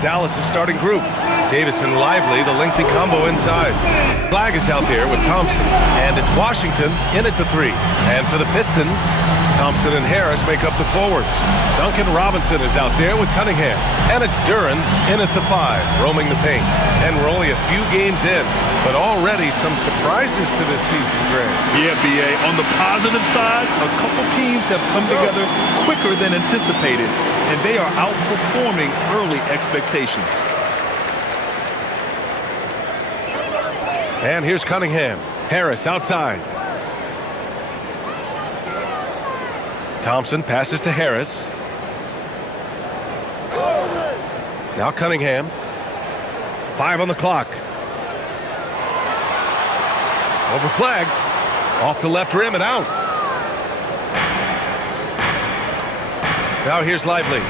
Dallas' starting group. Davis and Lively, the lengthy combo inside. Flag is out there with Thompson, and it's Washington in at the 3. And for the Pistons, Thompson and Harris make up the forwards. Duncan Robinson is out there with Cunningham, and it's Duren in at the 5, roaming the paint. And we're only a few games in, but already some surprises to this season, Greg. Yeah, B.A. On the positive side, a couple teams have come together quicker than anticipated, and they are outperforming early expectations. And here's Cunningham. Harris outside. Thompson passes to Harris. Now Cunningham. 5 on the clock. Over flag. Off the left rim and out. Now here's Lively.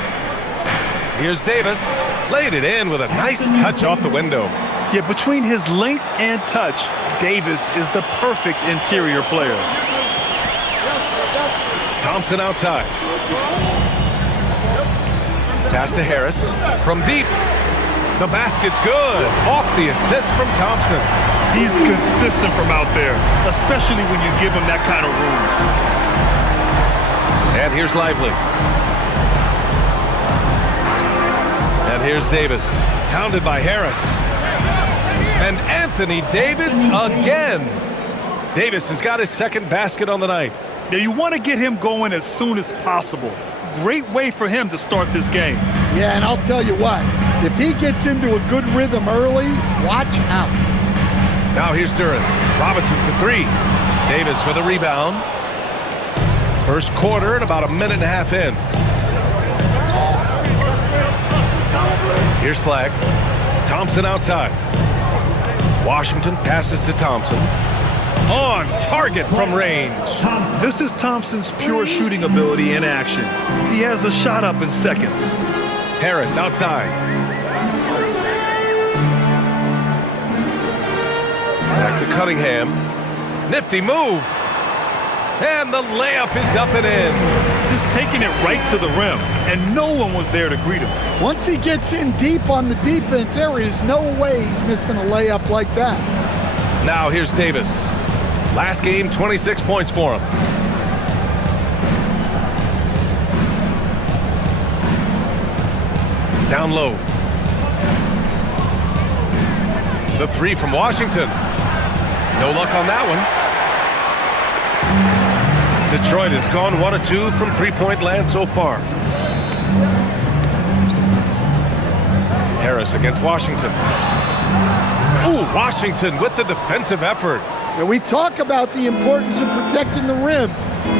Here's Davis. Laid it in with a nice touch off the window. Yeah, between his length and touch, Davis is the perfect interior player. Thompson outside. Pass to Harris. From deep. The basket's good. Off the assist from Thompson. He's consistent from out there, especially when you give him that kind of room. And here's Lively. And here's Davis. Pounded by Harris. And Anthony Davis again. Davis has got his second basket on the night. Now you want to get him going as soon as possible. Great way for him to start this game. Yeah, and I'll tell you what, if he gets into a good rhythm early, watch out. Now here's Duren. Robinson for 3. Davis with a rebound. First quarter and about a minute and a half in. Here's Flag. Thompson outside. Washington passes to Thompson. On target from range. This is Thompson's pure shooting ability in action. He has the shot up in seconds. Harris outside. Back to Cunningham. Nifty move. And the layup is up and in. Just taking it right to the rim, and no one was there to greet him. Once he gets in deep on the defense, there is no way he's missing a layup like that. Now here's Davis. Last game, 26 points for him. Down low. The 3 from Washington. No luck on that one. Detroit has gone 1 of 2 from three-point land so far. Harris against Washington. Ooh, Washington with the defensive effort. And we talk about the importance of protecting the rim.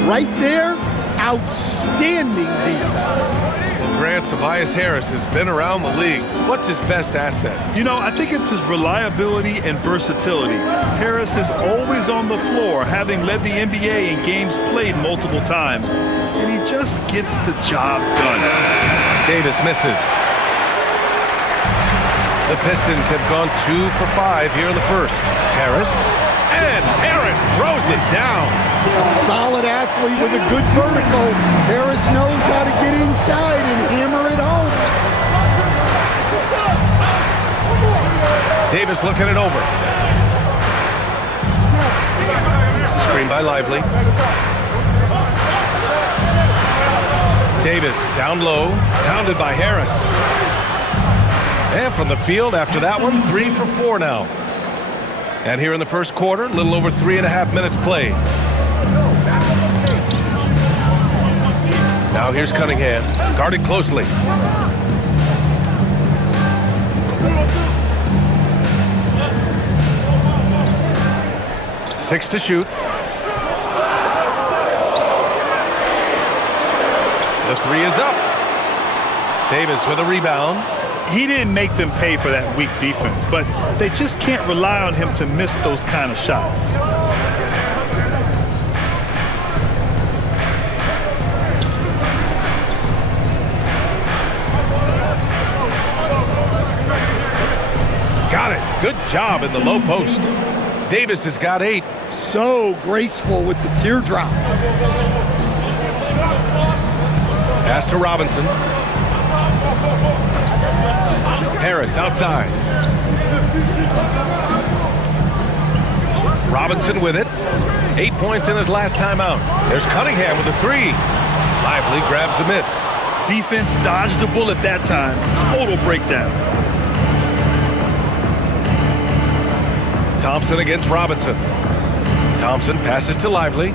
Right there, outstanding defense. Well, Grant, Tobias Harris has been around the league. What's his best asset? You know, I think it's his reliability and versatility. Harris is always on the floor, having led the NBA in games played multiple times. And he just gets the job done. Davis misses. The Pistons have gone 2 for 5 here in the first. Harris. And Harris throws it down. A solid athlete with a good vertical. Harris knows how to get inside and hammer it home. Davis looking it over. Screen by Lively. Davis down low, pounded by Harris. And from the field after that one, 3 for 4 now. And here in the first quarter, a little over 3.5 minutes played. Now here's Cunningham, guarded closely. Six to shoot. The 3 is up. Davis with a rebound. He didn't make them pay for that weak defense, but they just can't rely on him to miss those kind of shots. Got it. Good job in the low post. Davis has got 8. So graceful with the teardrop. Pass to Robinson. Harris outside. Robinson with it. 8 points in his last time out. There's Cunningham with a three. Lively grabs a miss. Defense dodged the bullet that time. Total breakdown. Thompson against Robinson. Thompson passes to Lively.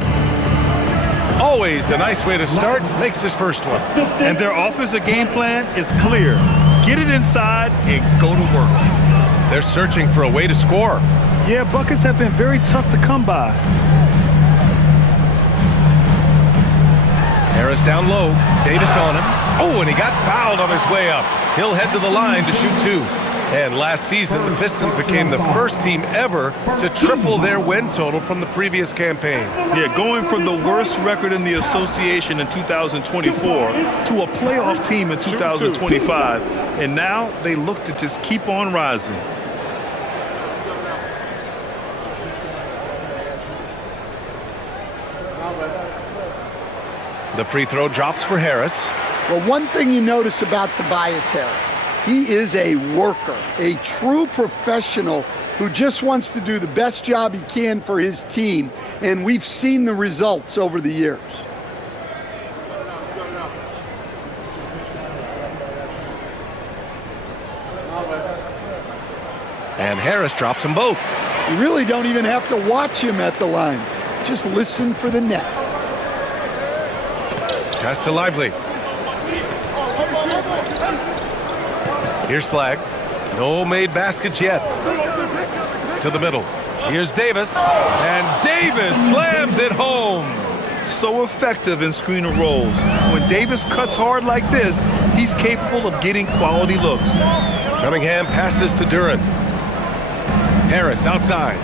Always a nice way to start. Makes his first one. And their offensive game plan is clear. Get it inside and go to work. They're searching for a way to score. Yeah, buckets have been very tough to come by. Harris down low. Davis on him. Oh, and he got fouled on his way up. He'll head to the line to shoot two. And last season, the Pistons became the first team ever to triple their win total from the previous campaign. Yeah, going from the worst record in the association in 2024 to a playoff team in 2025. And now they look to just keep on rising. The free throw drops for Harris. Well, one thing you notice about Tobias Harris, he is a worker, a true professional who just wants to do the best job he can for his team, and we've seen the results over the years. And Harris drops them both. You really don't even have to watch him at the line. Just listen for the net. Pass to Lively. Here's Flagg. No made baskets yet. To the middle. Here's Davis. And Davis slams it home. So effective in screen and rolls. When Davis cuts hard like this, he's capable of getting quality looks. Cunningham passes to Duren. Harris outside.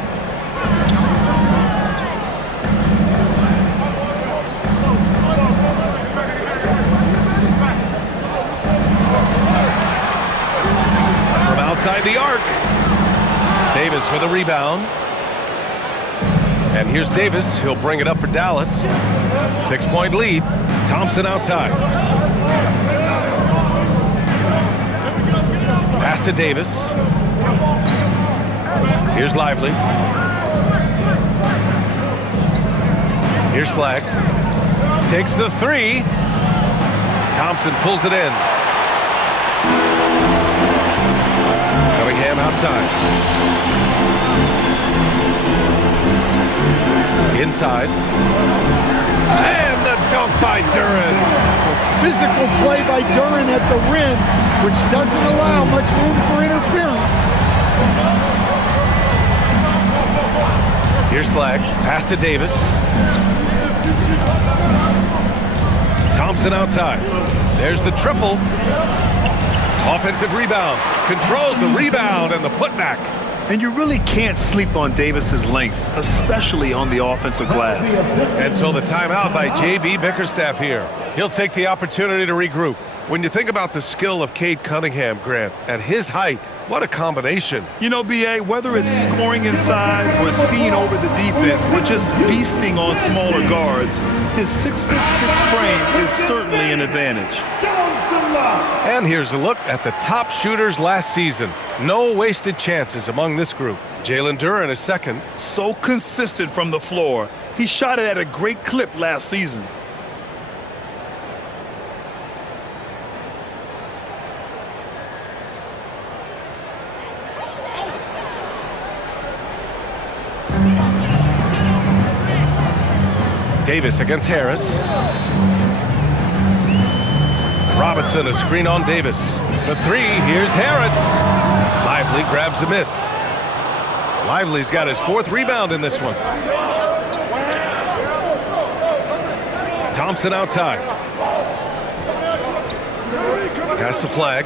From outside the arc. Davis with a rebound. And here's Davis. He'll bring it up for Dallas. 6-point lead. Thompson outside. Pass to Davis. Here's Lively. Here's Flagg. Takes the three. Thompson pulls it in. Cunningham outside. Inside. And the dunk by Duren. Physical play by Duren at the rim, which doesn't allow much room for interference. Here's Flagg. Pass to Davis. Thompson outside. There's the triple. Offensive rebound. Controls the rebound and the putback. And you really can't sleep on Davis's length, especially on the offensive glass. And so the timeout by J.B. Bickerstaff here. He'll take the opportunity to regroup. When you think about the skill of Cade Cunningham, Grant, at his height, what a combination. You know, B.A., whether it's scoring inside or seeing over the defense or just beasting on smaller guards, his 6'6" frame is certainly an advantage. And here's a look at the top shooters last season. No wasted chances among this group. Jalen Duren is second. So consistent from the floor. He shot it at a great clip last season. Davis against Harris. Robinson, a screen on Davis. The three, here's Harris. Lively grabs a miss. Lively's got his fourth rebound in this one. Thompson outside. Pass to Flagg.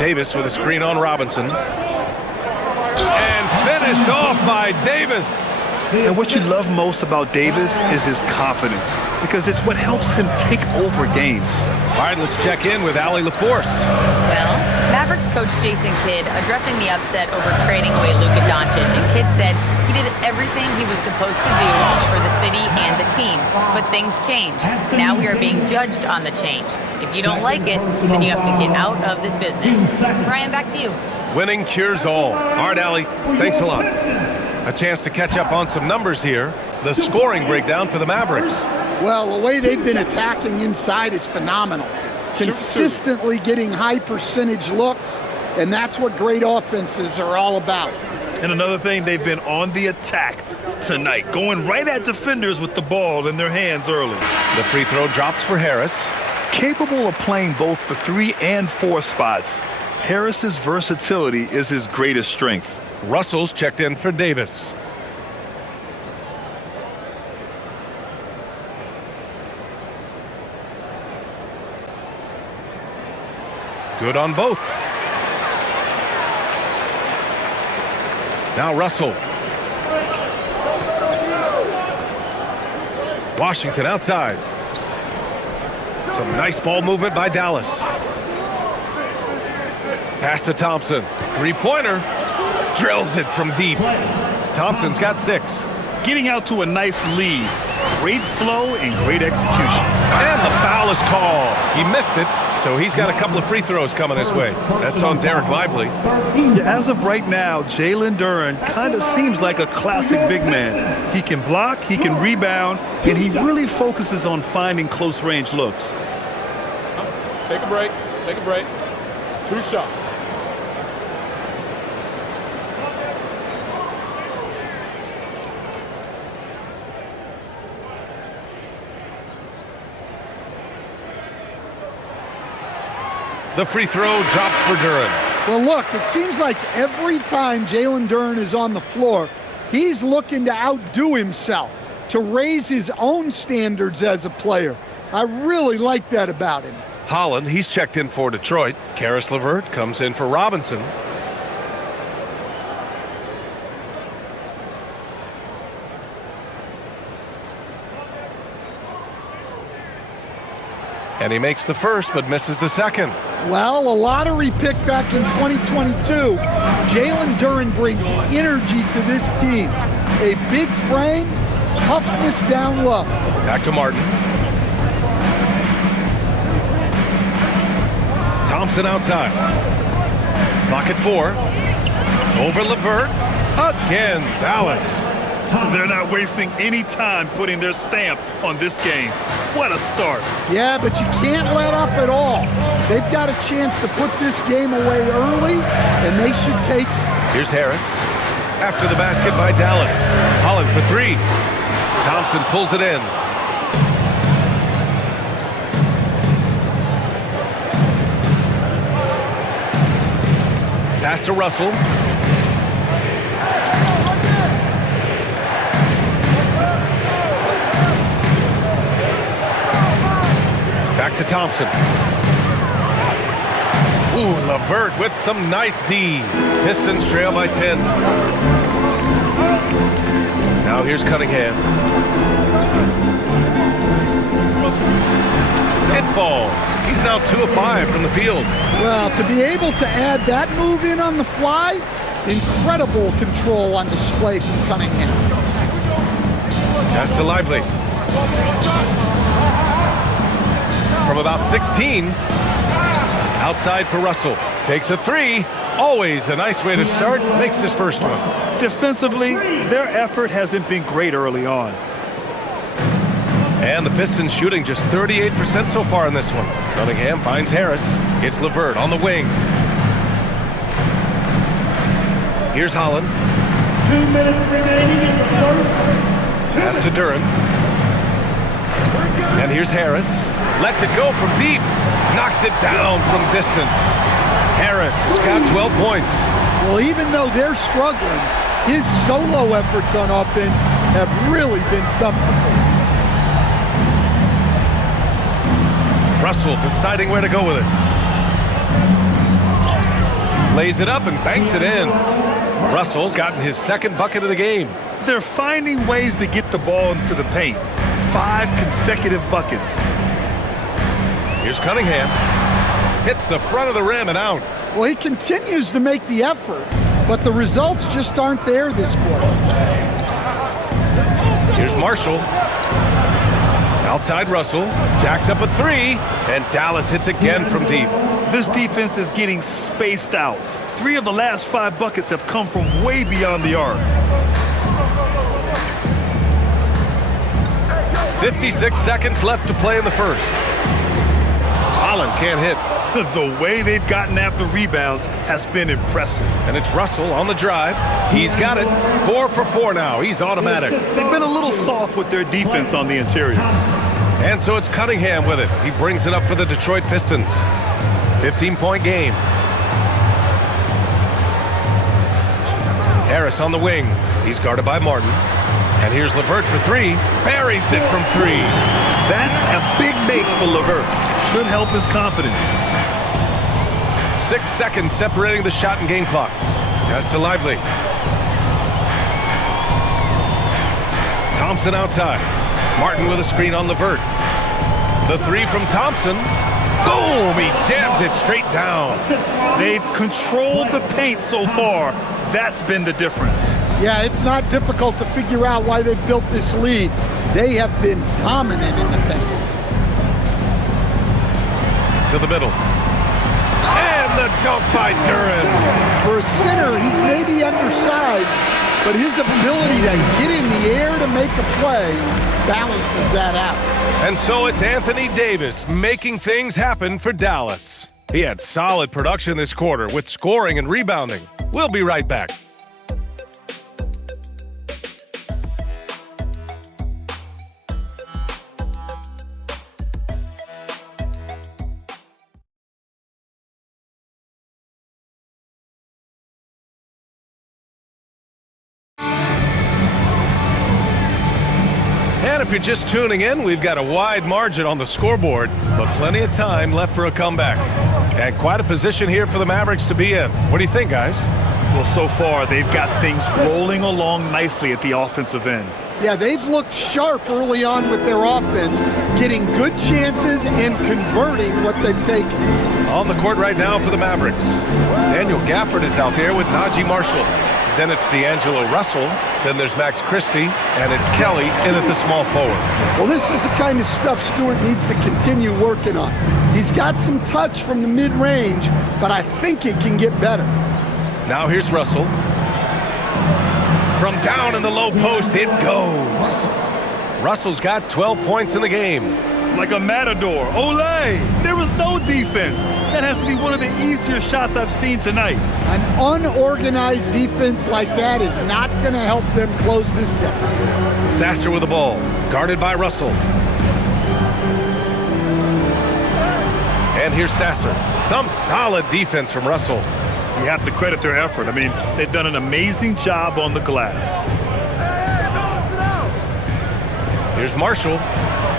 Davis with a screen on Robinson. And finished off by Davis. And what you love most about Davis is his confidence, because it's what helps him take over games. All right, let's check in with Allie LaForce. Well, Mavericks coach Jason Kidd addressing the upset over trading away Luka Doncic, and Kidd said he did everything he was supposed to do for the city and the team. But things change. Now we are being judged on the change. If you don't like it, then you have to get out of this business. Brian, back to you. Winning cures all. All right, Allie, thanks a lot. A chance to catch up on some numbers here. The scoring breakdown for the Mavericks. Well, the way they've been attacking inside is phenomenal. Consistently getting high percentage looks, and that's what great offenses are all about. And another thing, they've been on the attack tonight, going right at defenders with the ball in their hands early. The free throw drops for Harris. Capable of playing both the 3 and 4 spots, Harris's versatility is his greatest strength. Russell's checked in for Davis. Good on both. Now Russell. Washington outside. Some nice ball movement by Dallas. Pass to Thompson. Three-pointer. Drills it from deep. Thompson's got 6. Getting out to a nice lead. Great flow and great execution. And the foul is called. He missed it, so he's got a couple of free throws coming his way. That's on Derek Lively. As of right now, Jalen Duren kind of seems like a classic big man. He can block, he can rebound, and he really focuses on finding close-range looks. Take a break. Take a break. 2 shots. The free throw drops for Duren. Well, look, it seems like every time Jalen Duren is on the floor, he's looking to outdo himself, to raise his own standards as a player. I really like that about him. Holland, he's checked in for Detroit. Karis LeVert comes in for Robinson. And he makes the first, but misses the second. Well, a lottery pick back in 2022. Jalen Duren brings energy to this team. A big frame, toughness down low. Back to Martin. Thompson outside. Clock at 4. Over LeVert. Again, Dallas. They're not wasting any time putting their stamp on this game. What a start. Yeah, but you can't let up at all. They've got a chance to put this game away early, and they should take it. Here's Harris. After the basket by Dallas. Holland for 3. Thompson pulls it in. Pass to Russell. Back to Thompson. Ooh, LeVert with some nice D. Pistons trail by 10. Now here's Cunningham. It falls. He's now 2 of 5 from the field. Well, to be able to add that move in on the fly, incredible control on display from Cunningham. Pass to Lively. From about 16. Outside for Russell. Takes a 3. Always a nice way to start. Makes his first one. Defensively, their effort hasn't been great early on. And the Pistons shooting just 38% so far in this one. Cunningham finds Harris. It's LeVert on the wing. Here's Holland. 2 minutes remaining in the first. Pass to Duren. And here's Harris. Lets it go from deep. Knocks it down from distance. Harris has got 12 points. Well, even though they're struggling, his solo efforts on offense have really been something. Russell deciding where to go with it. Lays it up and banks it in. Russell's gotten his second bucket of the game. They're finding ways to get the ball into the paint. 5 consecutive buckets. Here's Cunningham. Hits the front of the rim and out. Well, he continues to make the effort, but the results just aren't there this quarter. Here's Marshall. Outside Russell. Jacks up a three, and Dallas hits again from deep. This defense is getting spaced out. 3 of the last 5 buckets have come from way beyond the arc. 56 seconds left to play in the first. Holland can't hit. The way they've gotten after rebounds has been impressive. And it's Russell on the drive. He's got it. 4 for 4 now. He's automatic. They've been a little soft with their defense on the interior. And so it's Cunningham with it. He brings it up for the Detroit Pistons. 15-point game. Harris on the wing. He's guarded by Martin. And here's LeVert for 3. Buries it from 3. That's a big make for LeVert. Should help his confidence. 6 seconds separating the shot and game clocks. Pass to Lively. Thompson outside. Martin with a screen on LeVert. The 3 from Thompson. Boom! He jams it straight down. They've controlled the paint so far. That's been the difference. Yeah, it's not difficult to figure out why they've built this lead. They have been dominant in the paint. To the middle. And the dunk by Duran. For a center, he's maybe undersized, but his ability to get in the air to make a play balances that out. And so it's Anthony Davis making things happen for Dallas. He had solid production this quarter with scoring and rebounding. We'll be right back. And if you're just tuning in, we've got a wide margin on the scoreboard, but plenty of time left for a comeback. And quite a position here for the Mavericks to be in. What do you think, guys? Well, so far, they've got things rolling along nicely at the offensive end. Yeah, they've looked sharp early on with their offense, getting good chances and converting what they've taken. On the court right now for the Mavericks. Daniel Gafford is out there with Najee Marshall. Then it's D'Angelo Russell. Then there's Max Christie. And it's Kelly in at the small forward. Well, this is the kind of stuff Stewart needs to continue working on. He's got some touch from the mid-range, but I think it can get better. Now here's Russell. From down in the low post, it goes. Russell's got 12 points in the game. Like a matador. Olay! There was no defense. That has to be one of the easier shots I've seen tonight. An unorganized defense like that is not going to help them close this deficit. Sasser with the ball, guarded by Russell. And here's Sasser. Some solid defense from Russell. You have to credit their effort. I mean, they've done an amazing job on the glass. Here's Marshall.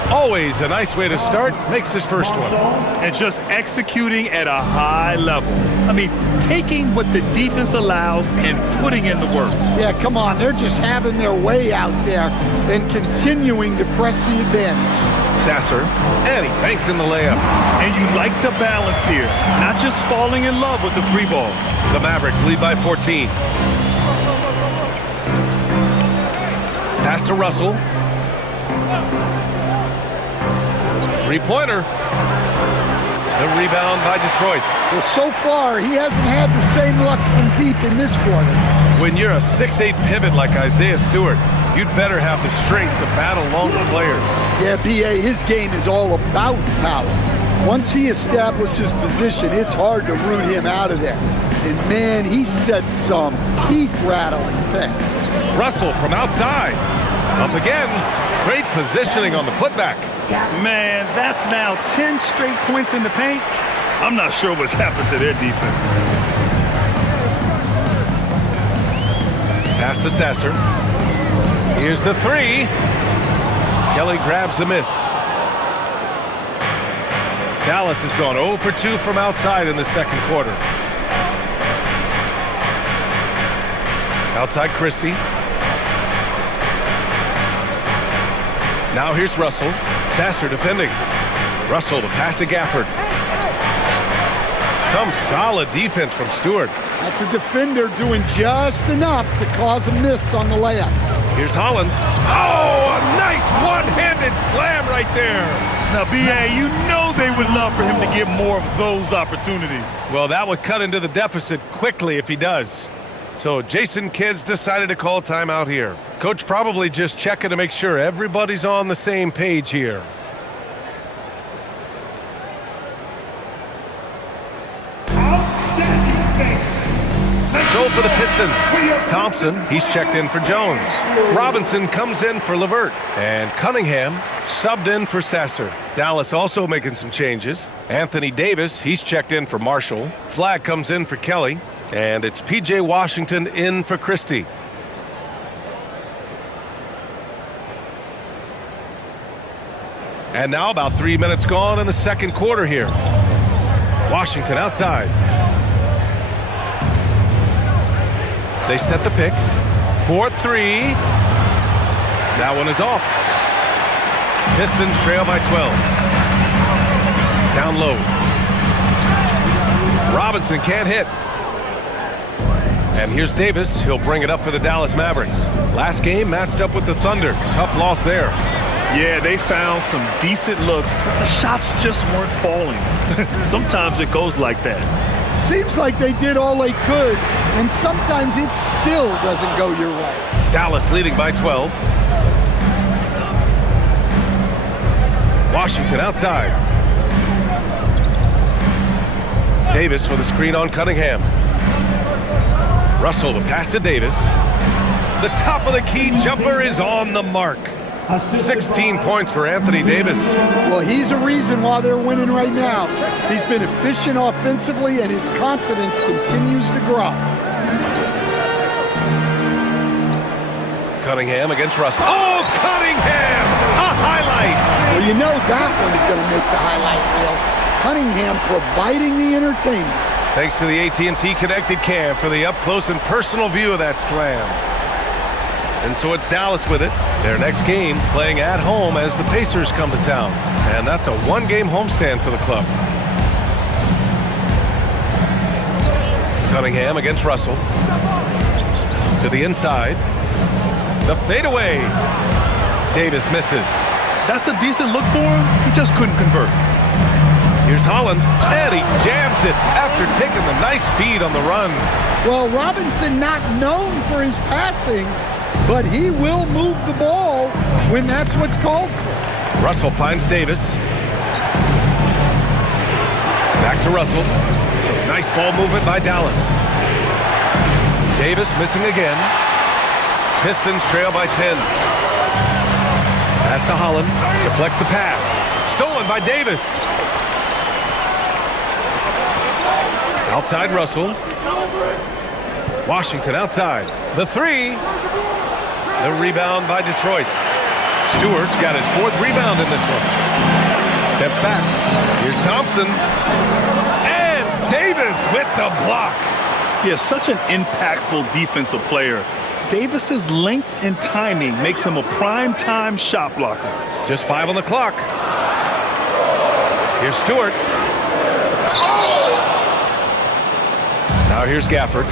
Always a nice way to start. Makes his first one. And just executing at a high level. I mean, taking what the defense allows and putting in the work. Yeah, come on. They're just having their way out there and continuing to press the advantage. Sasser, and he banks in the layup. And you like the balance here. Not just falling in love with the 3 ball. The Mavericks lead by 14. Pass to Russell. 3-pointer. The rebound by Detroit. Well, so far, he hasn't had the same luck from deep in this quarter. When you're a 6'8" pivot like Isaiah Stewart, you'd better have the strength to battle longer players. Yeah, B.A., his game is all about power. Once he establishes position, it's hard to root him out of there. And, man, he sets some teeth-rattling things. Russell from outside. Up again. Great positioning on the putback. Man, that's now 10 straight points in the paint. I'm not sure what's happened to their defense. Pass to Sasser. Here's the 3. Kelly grabs the miss. Dallas has gone 0 for 2 from outside in the second quarter. Outside Christie. Now here's Russell. Sasser defending. Russell, the pass to Gafford. Some solid defense from Stewart. That's a defender doing just enough to cause a miss on the layup. Here's Holland. Oh, a nice one-handed slam right there. Now, B.A., you know they would love for him to get more of those opportunities. Well, that would cut into the deficit quickly if he does. So Jason Kidd's decided to call timeout here. Coach probably just checking to make sure everybody's on the same page here. So for the Pistons, Thompson, he's checked in for Jones. Robinson comes in for LeVert. And Cunningham subbed in for Sasser. Dallas also making some changes. Anthony Davis, he's checked in for Marshall. Flagg comes in for Kelly. And it's P.J. Washington in for Christie. And now about 3 minutes gone in the second quarter here. Washington outside. They set the pick. 4-3. That one is off. Pistons trail by 12. Down low. Robinson can't hit. And here's Davis. He'll bring it up for the Dallas Mavericks. Last game matched up with the Thunder. Tough loss there. Yeah, they found some decent looks, but the shots just weren't falling. Sometimes it goes like that. Seems like they did all they could, and sometimes it still doesn't go your way. Dallas leading by 12. Washington outside. Davis with a screen on Cunningham. Russell, the pass to Davis. The top of the key jumper is on the mark. 16 points for Anthony Davis. Well, he's a reason why they're winning right now. He's been efficient offensively, and his confidence continues to grow. Cunningham against Russell. Oh, Cunningham! A highlight! Well, you know that one's going to make the highlight reel. Cunningham providing the entertainment. Thanks to the AT&T Connected Cam for the up-close and personal view of that slam. And so it's Dallas with it. Their next game playing at home as the Pacers come to town. And that's a one-game homestand for the club. Cunningham against Russell. To the inside. The fadeaway. Davis misses. That's a decent look for him. He just couldn't convert. Here's Holland, and he jams it after taking the nice feed on the run. Well, Robinson not known for his passing, but he will move the ball when that's what's called for. Russell finds Davis. Back to Russell. Some nice ball movement by Dallas. Davis missing again. Pistons trail by 10. Pass to Holland. Deflects the pass. Stolen by Davis. Outside Russell. Washington outside. The three. The rebound by Detroit. Stewart's got his fourth rebound in this one. Steps back. Here's Thompson. And Davis with the block. He is such an impactful defensive player. Davis's length and timing makes him a prime-time shot blocker. Just 5 on the clock. Here's Stewart. Now here's Gafford.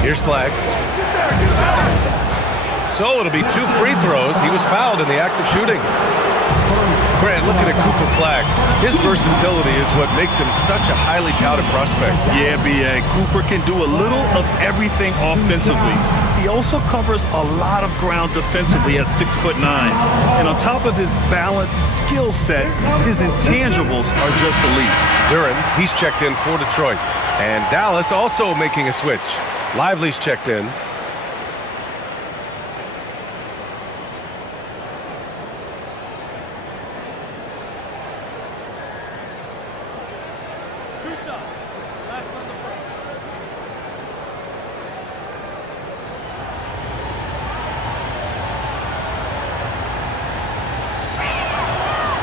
Here's Flagg. So it'll be 2 free throws. He was fouled in the act of shooting. Grant, looking at Cooper Flagg. His versatility is what makes him such a highly touted prospect. Yeah, B.A. Cooper can do a little of everything offensively. He also covers a lot of ground defensively at 6'9". And on top of his balanced skill set, his intangibles are just elite. Duran, he's checked in for Detroit. And Dallas also making a switch. Lively's checked in.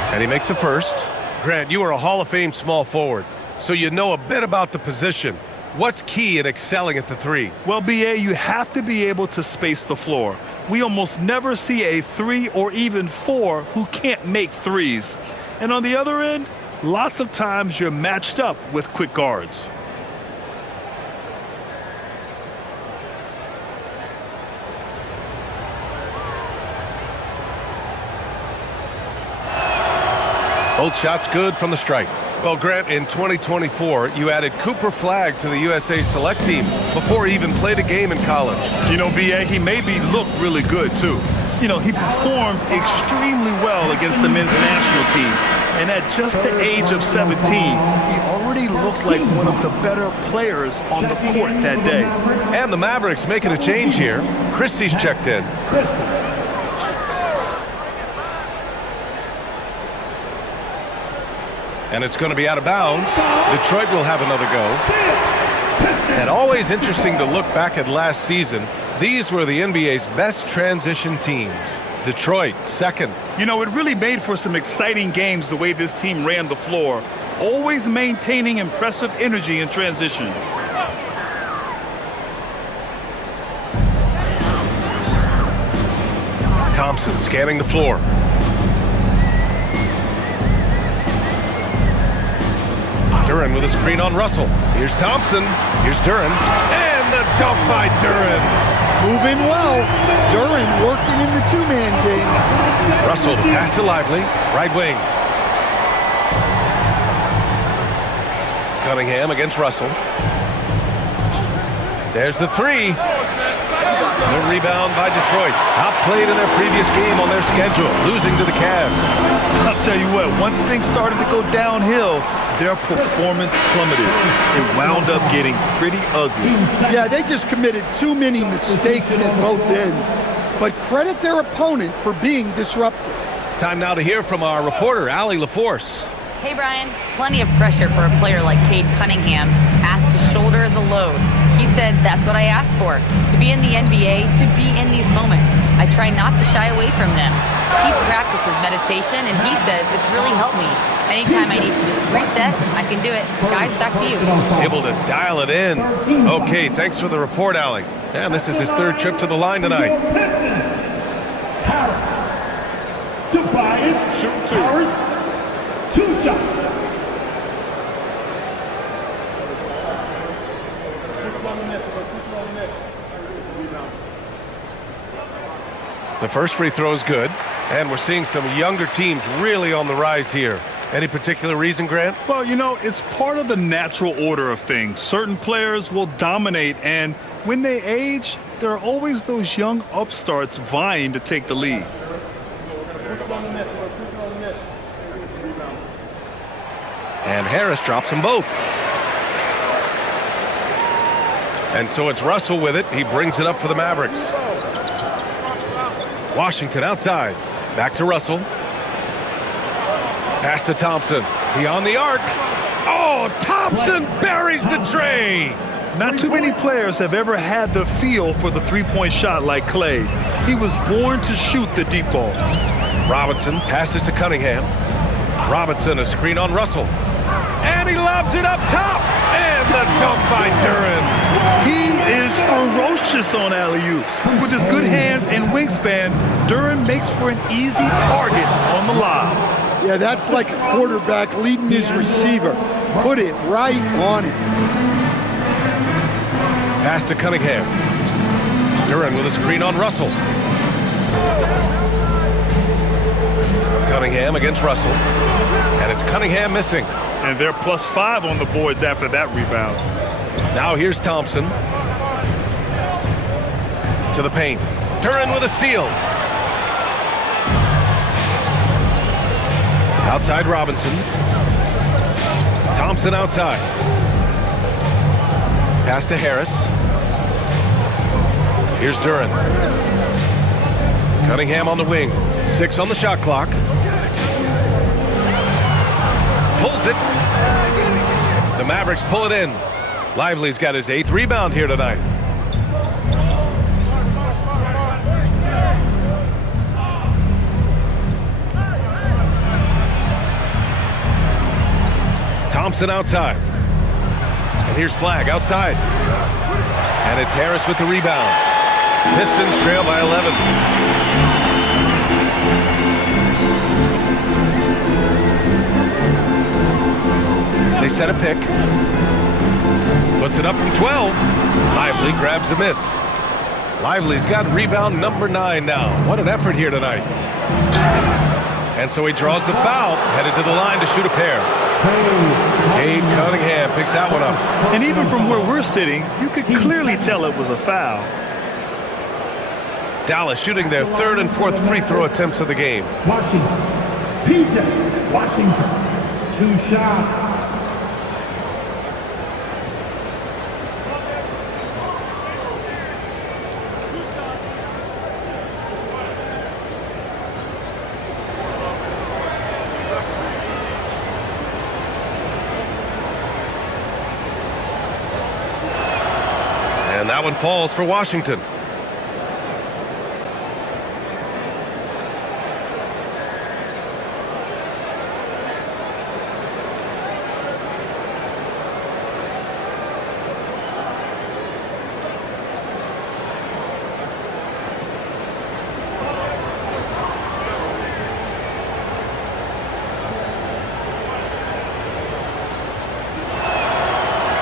And he makes the first. Grant, you are a Hall of Fame small forward, so you know a bit about the position. What's key in excelling at the three? Well, B.A., you have to be able to space the floor. We almost never see a 3 or even 4 who can't make threes. And on the other end, Lots of times you're matched up with quick guards. Both shots good from the stripe. Well, Grant, in 2024, you added Cooper Flagg to the USA Select team before he even played a game in college. You know, B.A., he made me look really good, too. You know, he performed extremely well against the men's national team. And at just the age of 17, he already looked like one of the better players on the court that day. And the Mavericks making a change here. Christie's checked in. And it's going to be out of bounds. Detroit will have another go. And always interesting to look back at last season. These were the NBA's best transition teams. Detroit, second. You know, it really made for some exciting games the way this team ran the floor, always maintaining impressive energy in transition. Thompson scanning the floor. Duren with a screen on Russell. Here's Thompson. Here's Duren. And the dunk by Duren. Moving well. Duren working in the two-man game. Russell, the pass to Lively. Right wing. Cunningham against Russell. There's the three. The rebound by Detroit. Outplayed in their previous game on their schedule, losing to the Cavs. I'll tell you what, once things started to go downhill, their performance plummeted. It wound up getting pretty ugly. Yeah, they just committed too many mistakes at both ends. But credit their opponent for being disruptive. Time now to hear from our reporter, Allie LaForce. Hey, Brian. Plenty of pressure for a player like Cade Cunningham, asked to shoulder the load. He said, that's what I asked for, to be in the NBA, to be in these moments. I try not to shy away from them. He practices meditation, and he says it's really helped me. Anytime I need to just reset, I can do it. Guys, back to you. Able to dial it in. Okay, thanks for the report, Allie. And this is his third trip to the line tonight. Tobias Shoot two. Harris, 2 shots. The first free throw is good, and we're seeing some younger teams really on the rise here. Any particular reason, Grant? Well, you know, it's part of the natural order of things. Certain players will dominate, and when they age, there are always those young upstarts vying to take the lead. And Harris drops them both. And so it's Russell with it. He brings it up for the Mavericks. Washington outside. Back to Russell. Pass to Thompson. He on the arc. Oh, Thompson buries the tray. Not too many players have ever had the feel for the three-point shot like Clay. He was born to shoot the deep ball. Robinson passes to Cunningham. Robinson, a screen on Russell. And he lobs it up top. And the dunk by Duren. He is ferocious on alley-oops. With his good hands and wingspan, Duren makes for an easy target on the lob. Yeah, that's like a quarterback leading his receiver. Put it right on it. Pass to Cunningham. Duren with a screen on Russell. Cunningham against Russell. And it's Cunningham missing. And they're +5 on the boards after that rebound. Now here's Thompson. To the paint. Duren with a steal. Outside Robinson. Thompson outside. Pass to Harris. Here's Duren. Cunningham on the wing. 6 on the shot clock. Pulls it. The Mavericks pull it in. Lively's got his 8th rebound here tonight. Thompson outside. And here's Flagg outside. And it's Harris with the rebound. Pistons trail by 11. They set a pick. Puts it up from 12. Lively grabs the miss. Lively's got rebound number 9 now. What an effort here tonight. And so he draws the foul, headed to the line to shoot a pair. Cade Cunningham picks that one up. And even from where we're sitting, you could clearly tell it was a foul. Dallas shooting their 3rd and 4th free throw attempts of the game. Washington. PJ Washington. 2 shots. And that one falls for Washington.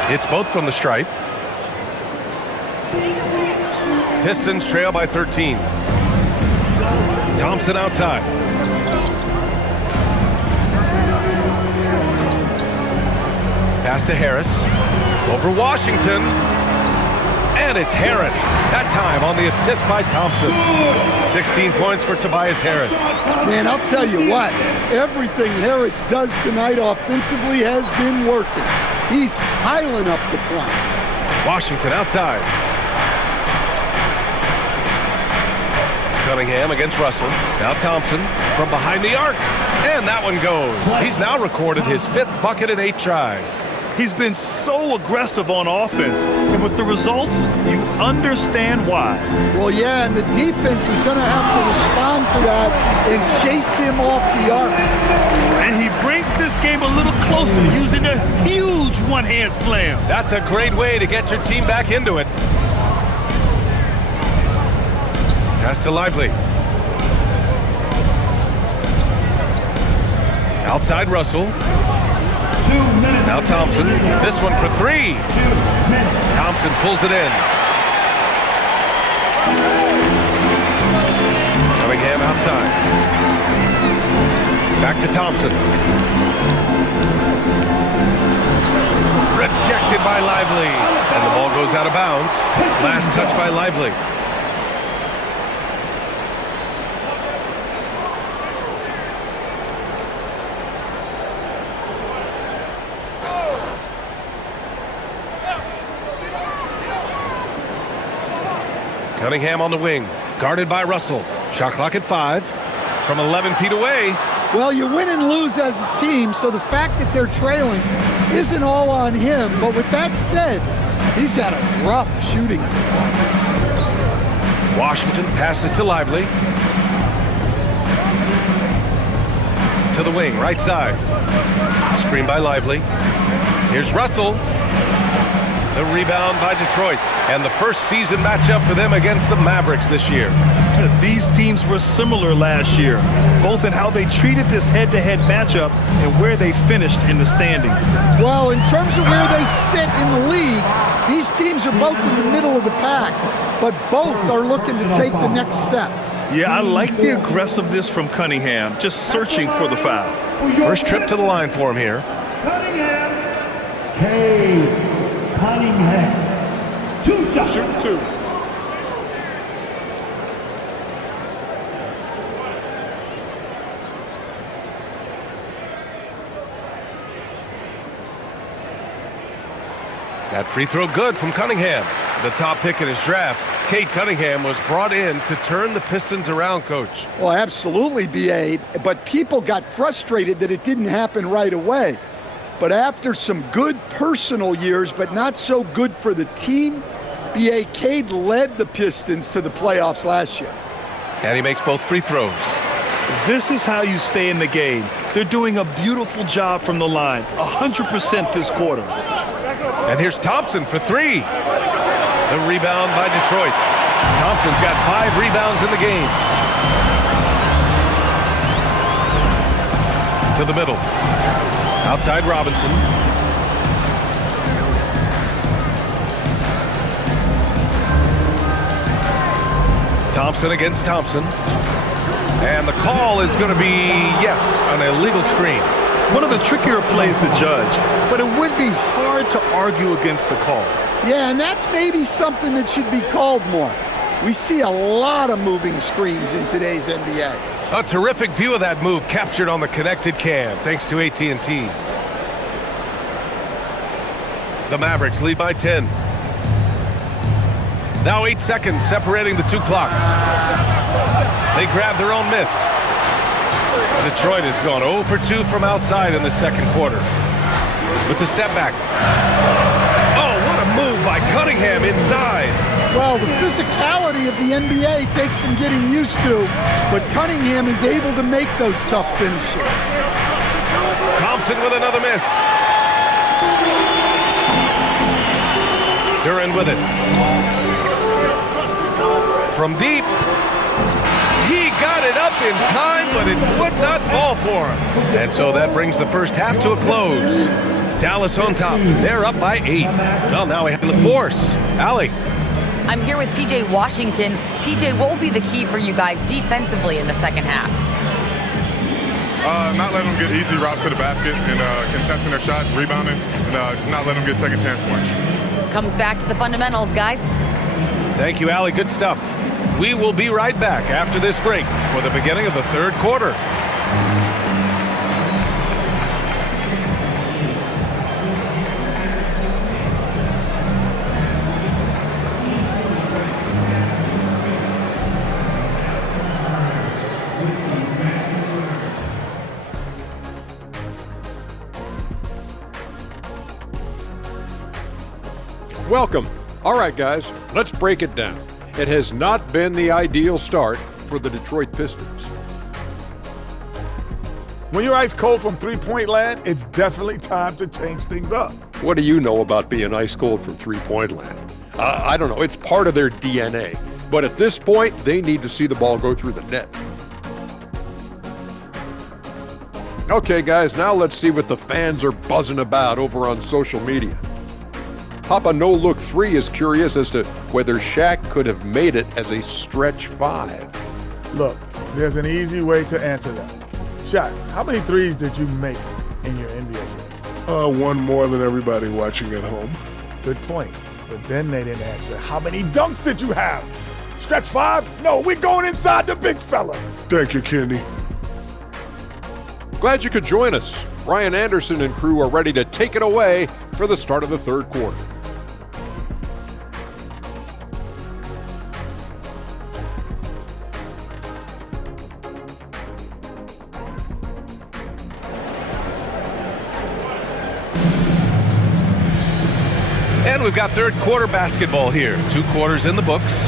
Hits both from the stripe. Pistons trail by 13. Thompson outside. Pass to Harris. Over Washington. And it's Harris. That time on the assist by Thompson. 16 points for Tobias Harris. Man, I'll tell you what, everything Harris does tonight offensively has been working. He's piling up the points. Washington outside. Cunningham against Russell. Now Thompson from behind the arc. And that one goes. He's now recorded his 5th bucket in 8 tries. He's been so aggressive on offense, and with the results, you understand why. Well, yeah, and the defense is going to have to respond to that and chase him off the arc. And he brings this game a little closer using a huge one-hand slam. That's a great way to get your team back into it. Pass to Lively. Outside Russell. 2 minutes. Now Thompson. This one for 3. 2 minutes. Thompson pulls it in. Cunningham outside. Back to Thompson. Rejected by Lively. And the ball goes out of bounds. Last touch by Lively. Cunningham on the wing, guarded by Russell. Shot clock at 5 from 11 feet away. Well, you win and lose as a team, so the fact that they're trailing isn't all on him. But with that said, he's had a rough shooting performance. Washington passes to Lively. To the wing, right side. Screen by Lively. Here's Russell. The rebound by Detroit. And the first season matchup for them against the Mavericks this year. These teams were similar last year, both in how they treated this head-to-head matchup and where they finished in the standings. Well, in terms of where they sit in the league, these teams are both in the middle of the pack, but both are looking to take the next step. Yeah, I like the aggressiveness from Cunningham, just searching for the foul. First trip to the line for him here. Cunningham. Cade Cunningham. 2 shots. Shoot 2. That free throw good from Cunningham. The top pick in his draft. Cade Cunningham was brought in to turn the Pistons around, Coach. Well, absolutely, B.A., but people got frustrated that it didn't happen right away. But after some good personal years, but not so good for the team, B.A. Cade led the Pistons to the playoffs last year. And he makes both free throws. This is how you stay in the game. They're doing a beautiful job from the line, 100% this quarter. And here's Thompson for 3. The rebound by Detroit. Thompson's got 5 rebounds in the game. To the middle. Outside Robinson. Thompson against Thompson. And the call is going to be, yes, an illegal screen. One of the trickier plays to judge, but it would be hard to argue against the call. Yeah, and that's maybe something that should be called more. We see a lot of moving screens in today's NBA. A terrific view of that move captured on the connected cam, thanks to AT&T. The Mavericks lead by 10. Now 8 seconds separating the two clocks. They grab their own miss. Detroit has gone 0 for 2 from outside in the second quarter. With the step back. Oh, what a move by Cunningham inside. Well, the physicality of the NBA takes some getting used to, but Cunningham is able to make those tough finishes. Thompson with another miss. Duran with it. From deep. He got it up in time, but it would not fall for him. And so that brings the first half to a close. Dallas on top. They're up by 8. Well, now we have the force. Allie. I'm here with PJ Washington. PJ, what will be the key for you guys defensively in the second half? Not letting them get easy routes to the basket and contesting their shots, rebounding, and just not letting them get second chance points. Comes back to the fundamentals, guys. Thank you, Allie. Good stuff. We will be right back after this break for the beginning of the third quarter. Welcome. All right, guys, let's break it down. It has not been the ideal start for the Detroit Pistons. When you're ice cold from three-point land, it's definitely time to change things up. What do you know about being ice cold from three-point land? I don't know. It's part of their DNA. But at this point, they need to see the ball go through the net. Okay, guys, now let's see what the fans are buzzing about over on social media. Papa No Look 3 is curious as to whether Shaq could have made it as a stretch 5. Look, there's an easy way to answer that. Shaq, how many threes did you make in your NBA career? One more than everybody watching at home. Good point. But then they didn't answer. How many dunks did you have? Stretch 5? No, we're going inside the big fella. Thank you, Kenny. Glad you could join us. Ryan Anderson and crew are ready to take it away for the start of the third quarter. And we've got third quarter basketball here. 2 quarters in the books.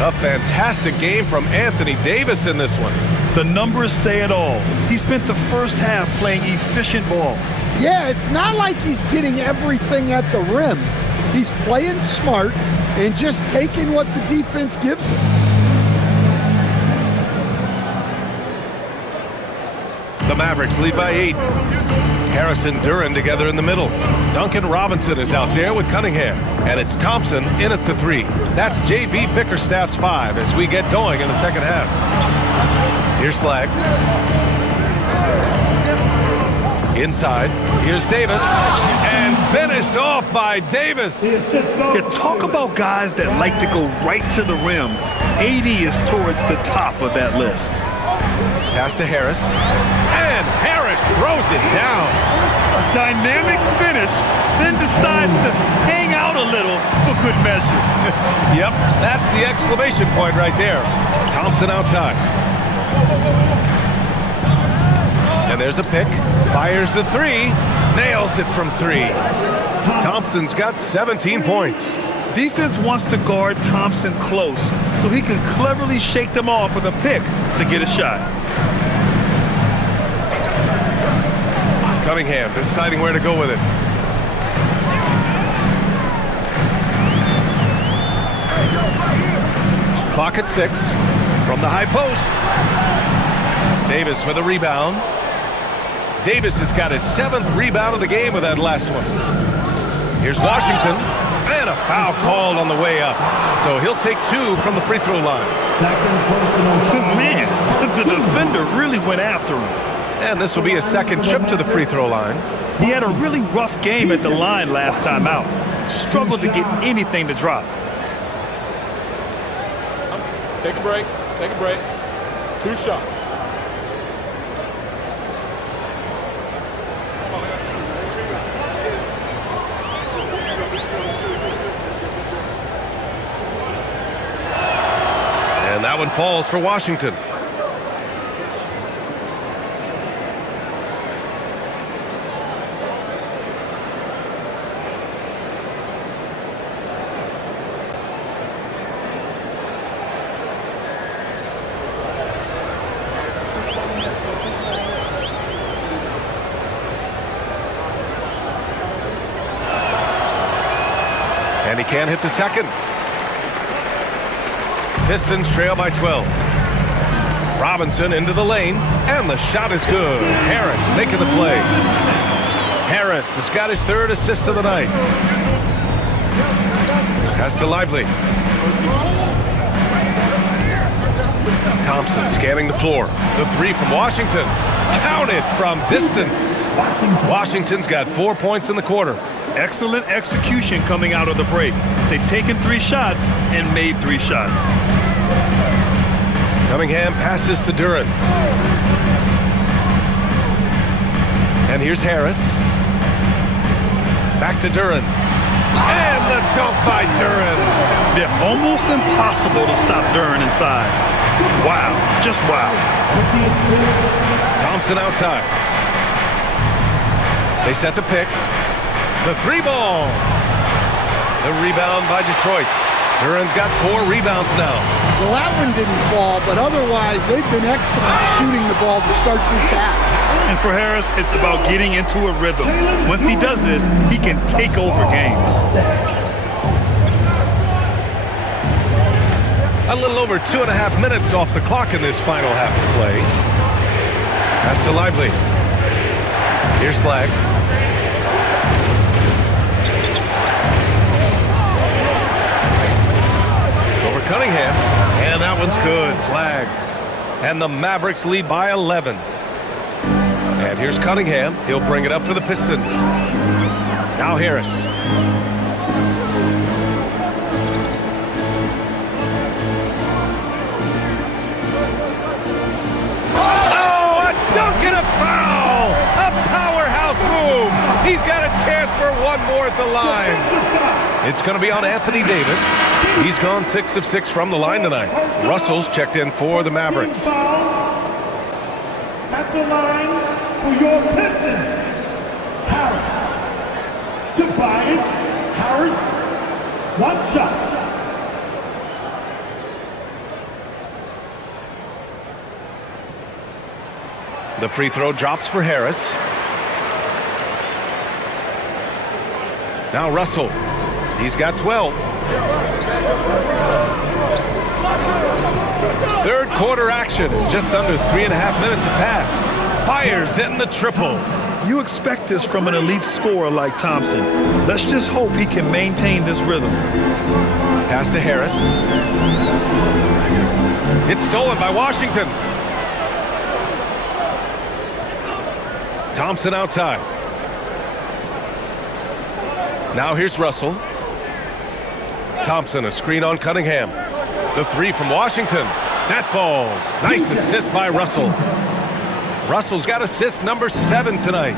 A fantastic game from Anthony Davis in this one. The numbers say it all. He spent the first half playing efficient ball. Yeah, it's not like he's getting everything at the rim. He's playing smart and just taking what the defense gives him. The Mavericks lead by 8. Harris and Duran together in the middle. Duncan Robinson is out there with Cunningham. And it's Thompson in at the 3. That's J.B. Bickerstaff's 5 as we get going in the second half. Here's Flag. Inside. Here's Davis. And finished off by Davis. Yeah, talk about guys that like to go right to the rim. AD is towards the top of that list. Pass to Harris. And Harris throws it down. A dynamic finish, then decides to hang out a little for good measure. Yep, that's the exclamation point right there. Thompson outside. And there's a pick. Fires the 3. Nails it from 3. Thompson's got 17 points. Defense wants to guard Thompson close so he can cleverly shake them off with a pick to get a shot. Cunningham deciding where to go with it. Clock at 6. From the high post. Davis with a rebound. Davis has got his 7th rebound of the game with that last one. Here's Washington. And a foul called on the way up. So he'll take 2 from the free throw line. Second personal foul. Man, the defender really went after him. And this will be his second trip to the free throw line. He had a really rough game at the line last time out. Struggled to get anything to drop. Take a break. Take a break. 2 shots. And that one falls for Washington. And he can't hit the second. Pistons trail by 12. Robinson into the lane, and the shot is good. Harris making the play. Harris has got his 3rd assist of the night. Pass to Lively. Thompson scanning the floor. The 3 from Washington. Counted from distance. Washington's got 4 points in the quarter. Excellent execution coming out of the break. They've taken 3 shots and made 3 shots. Cunningham passes to Duren. And here's Harris. Back to Duren. And the dunk by Duren. Yeah, almost impossible to stop Duren inside. Wow, just wow. Thompson outside. They set the pick. The 3 ball. The rebound by Detroit. Duren's got 4 rebounds now. Well, that one didn't fall, but otherwise they've been excellent shooting the ball to start this half. And for Harris, it's about getting into a rhythm. Once he does this, he can take over games. A little over 2.5 minutes off the clock in this final half of play. Pass to Lively. Here's Flag. Over Cunningham. And that one's good. Flag. And the Mavericks lead by 11. And here's Cunningham. He'll bring it up for the Pistons. Now Harris. Oh, a dunk and a foul! A powerhouse move! He's got a chance for one more at the line. It's going to be on Anthony Davis. He's gone 6 of 6 from the line tonight. Russell's checked in for the Mavericks. At the line for your Pistons, Harris. Tobias Harris, 1 shot. The free throw drops for Harris. Now Russell. He's got 12. 3rd quarter action. Just under 3.5 minutes have passed. Fires in the triple. You expect this from an elite scorer like Thompson. Let's just hope he can maintain this rhythm. Pass to Harris. It's stolen by Washington. Thompson outside. Now here's Russell. Thompson, a screen on Cunningham. The 3 from Washington. That falls. Nice assist by Russell. Russell's got assist number 7 tonight.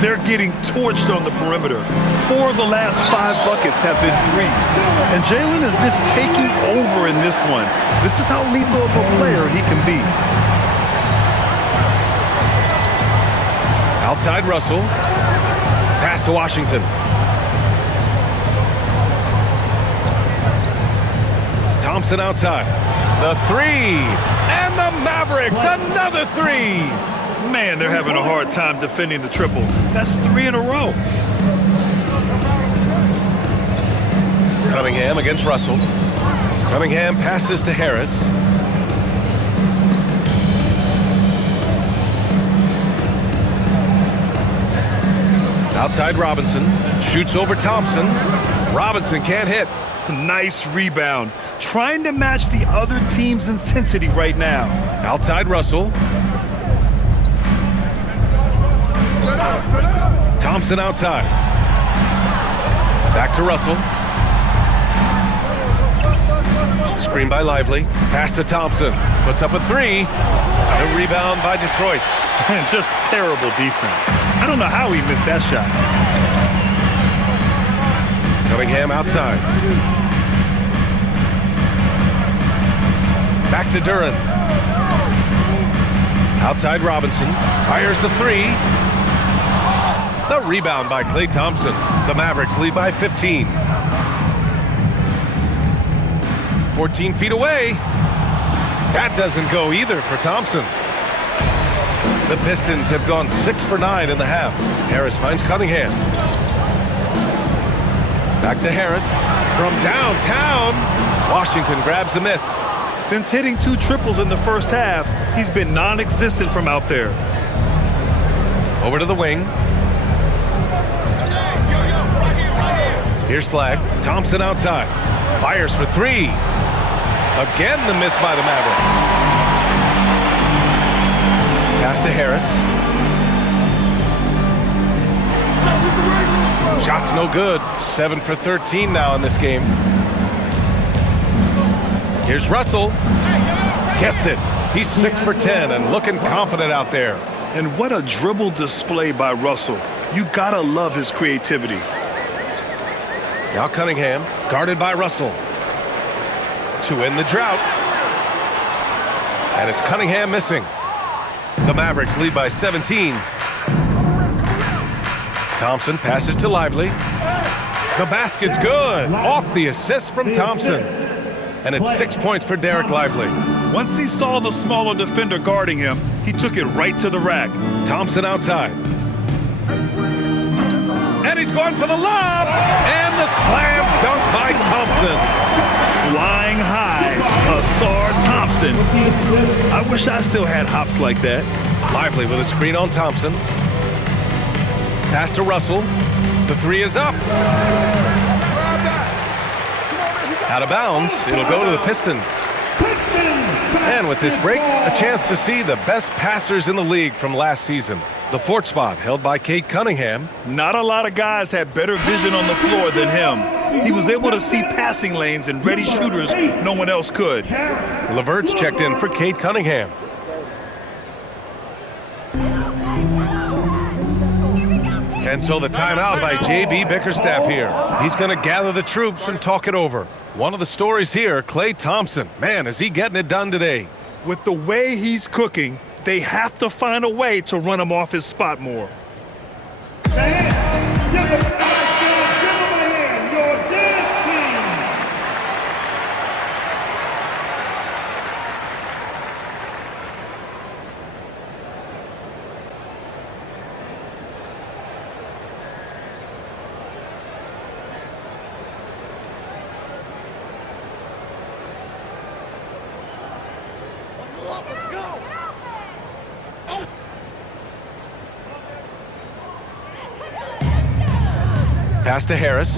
They're getting torched on the perimeter. 4 of the last 5 buckets have been threes. And Jalen is just taking over in this one. This is how lethal of a player he can be. Outside Russell. Pass to Washington. Thompson outside. The 3. And the Mavericks, another 3. Man, they're having a hard time defending the triple. That's 3 in a row. Cunningham against Russell. Cunningham passes to Harris. Outside Robinson. Shoots over Thompson. Robinson can't hit. Nice rebound. Trying to match the other team's intensity right now. Outside Russell. Thompson outside. Back to Russell. Screen by Lively. Pass to Thompson. Puts up a three. The rebound by Detroit. Just terrible defense. I don't know how he missed that shot. Cunningham outside. Back to Duran. Outside Robinson. Fires the three. The rebound by Klay Thompson. The Mavericks lead by 15. 14 feet away. That doesn't go either for Thompson. The Pistons have gone 6 for 9 in the half. Harris finds Cunningham. Back to Harris. From downtown. Washington grabs the miss. Since hitting 2 triples in the first half, he's been non-existent from out there. Over to the wing. Here's Flag. Thompson outside. Fires for three. Again the miss by the Mavericks. Pass to Harris. Shot's no good. 7 for 13 now in this game. Here's Russell. Gets it. He's 6 for 10 and looking confident out there. And what a dribble display by Russell. You gotta love his creativity. Now Cunningham, guarded by Russell. To end the drought. And it's Cunningham missing. The Mavericks lead by 17. Thompson passes to Lively. The basket's good. Off the assist from Thompson. And it's 6 points for Derek Lively. Once he saw the smaller defender guarding him, he took it right to the rack. Thompson outside. And he's going for the lob. And the slam dunk by Thompson. Flying high, Asar Thompson. I wish I still had hops like that. Lively with a screen on Thompson. Pass to Russell. The three is up. Out of bounds. It'll go to the Pistons. And with this break, a chance to see the best passers in the league from last season. The fourth spot held by Cade Cunningham. Not a lot of guys had better vision on the floor than him. He was able to see passing lanes and ready shooters no one else could. LeVert's checked in for Cade Cunningham. And so the timeout by J.B. Bickerstaff here. He's going to gather the troops and talk it over. One of the stories here, Klay Thompson. Man, is he getting it done today. With the way he's cooking, they have to find a way to run him off his spot more. Pass to Harris.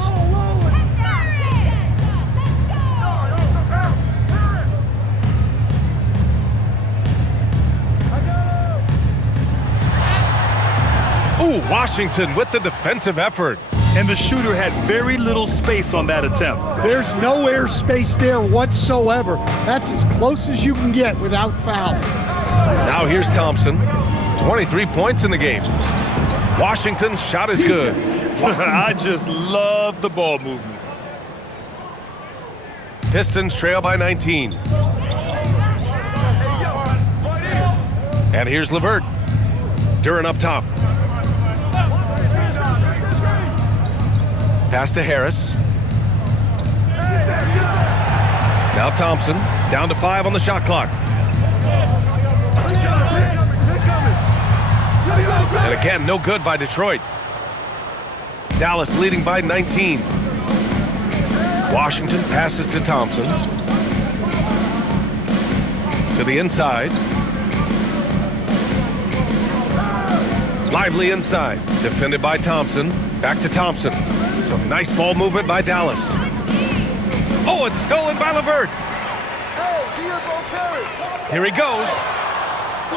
Ooh, Washington with the defensive effort. And the shooter had very little space on that attempt. There's no air space there whatsoever. That's as close as you can get without foul. Now here's Thompson. 23 points in the game. Washington's shot is good. I just love the ball movement. Pistons trail by 19. And here's LeVert. Duran up top. Pass to Harris. Now Thompson, down to 5 on the shot clock. And again, no good by Detroit. Dallas leading by 19. Washington passes to Thompson. To the inside. Lively inside. Defended by Thompson. Back to Thompson. Some nice ball movement by Dallas. Oh, it's stolen by LeVert. Here he goes.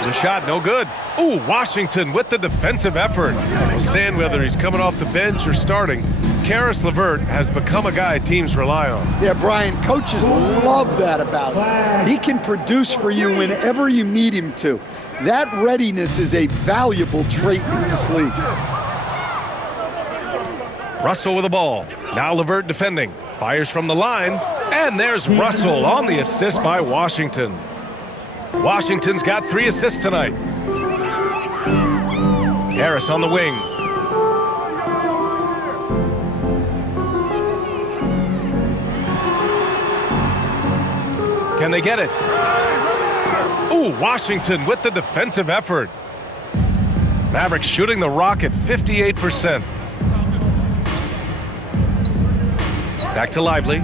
The shot, no good. Ooh, Washington with the defensive effort. Will stand whether he's coming off the bench or starting. Karis LeVert has become a guy teams rely on. Yeah, Brian, coaches love that about him. He can produce for you whenever you need him to. That readiness is a valuable trait in this league. Russell with the ball. Now LeVert defending. Fires from the line. And there's Russell on the assist by Washington. Washington's got 3 assists tonight. Harris on the wing. Can they get it? Ooh, Washington with the defensive effort. Mavericks shooting the rock at 58%. Back to Lively.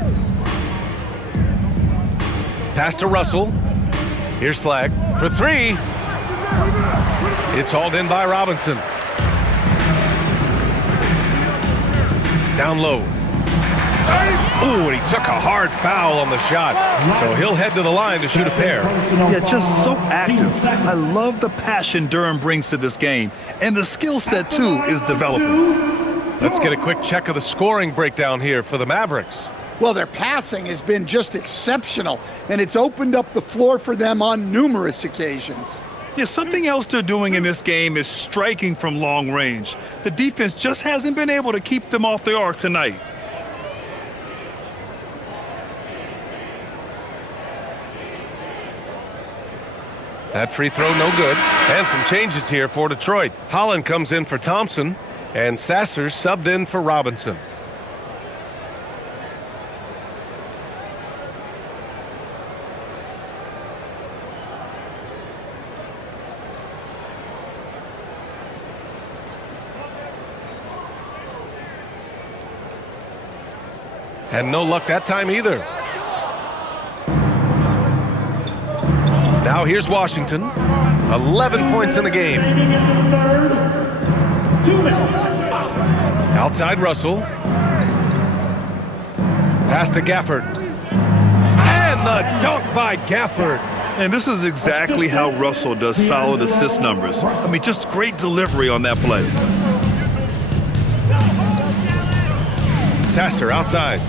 Pass to Russell. Here's Flag for 3. It's hauled in by Robinson. Down low. Ooh, and he took a hard foul on the shot. So he'll head to the line to shoot a pair. Yeah, just so active. I love the passion Durham brings to this game. And the skill set, too, is developing. Let's get a quick check of the scoring breakdown here for the Mavericks. Well, their passing has been just exceptional, and it's opened up the floor for them on numerous occasions. Yeah, something else they're doing in this game is striking from long range. The defense just hasn't been able to keep them off the arc tonight. That free throw no good. And some changes here for Detroit. Holland comes in for Thompson, and Sasser subbed in for Robinson. And no luck that time either. Now here's Washington. 11 points in the game. Outside Russell. Pass to Gafford. And the dunk by Gafford. And this is exactly how Russell does solid assist numbers. I mean, just great delivery on that play. Sasser outside.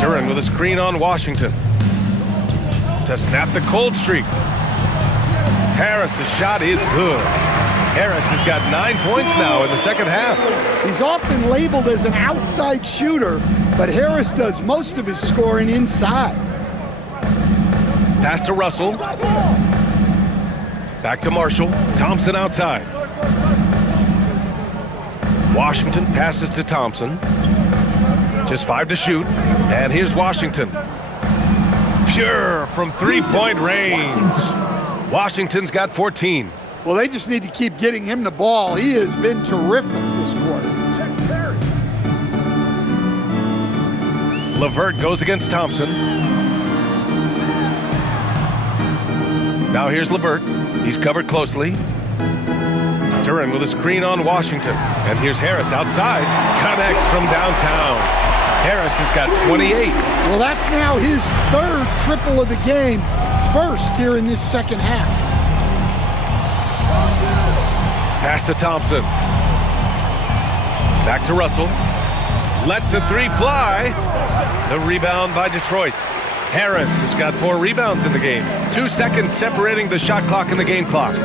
Duran with a screen on Washington. To snap the cold streak. Harris's shot is good. Harris has got 9 points now in the second half. He's often labeled as an outside shooter, but Harris does most of his scoring inside. Pass to Russell. Back to Marshall. Thompson outside. Washington passes to Thompson. Just 5 to shoot. And here's Washington. Pure from three-point range. Washington's got 14. Well, they just need to keep getting him the ball. He has been terrific this quarter. LeVert goes against Thompson. Now here's LeVert. He's covered closely. Duran with a screen on Washington. And here's Harris outside. Connects from downtown. Harris has got 28. Well, that's now his 3rd triple of the game. First here in this second half. Pass to Thompson. Back to Russell. Lets the 3 fly. The rebound by Detroit. Harris has got 4 rebounds in the game. 2 seconds separating the shot clock and the game clock.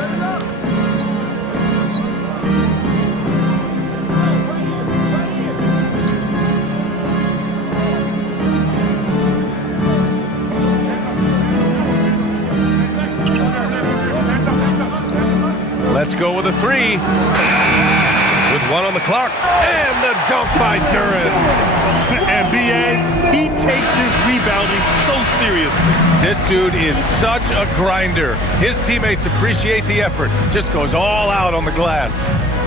Let's go with a 3. With 1 on the clock. And the dunk by Duran. And B.A., he takes his rebounding so seriously. This dude is such a grinder. His teammates appreciate the effort. Just goes all out on the glass.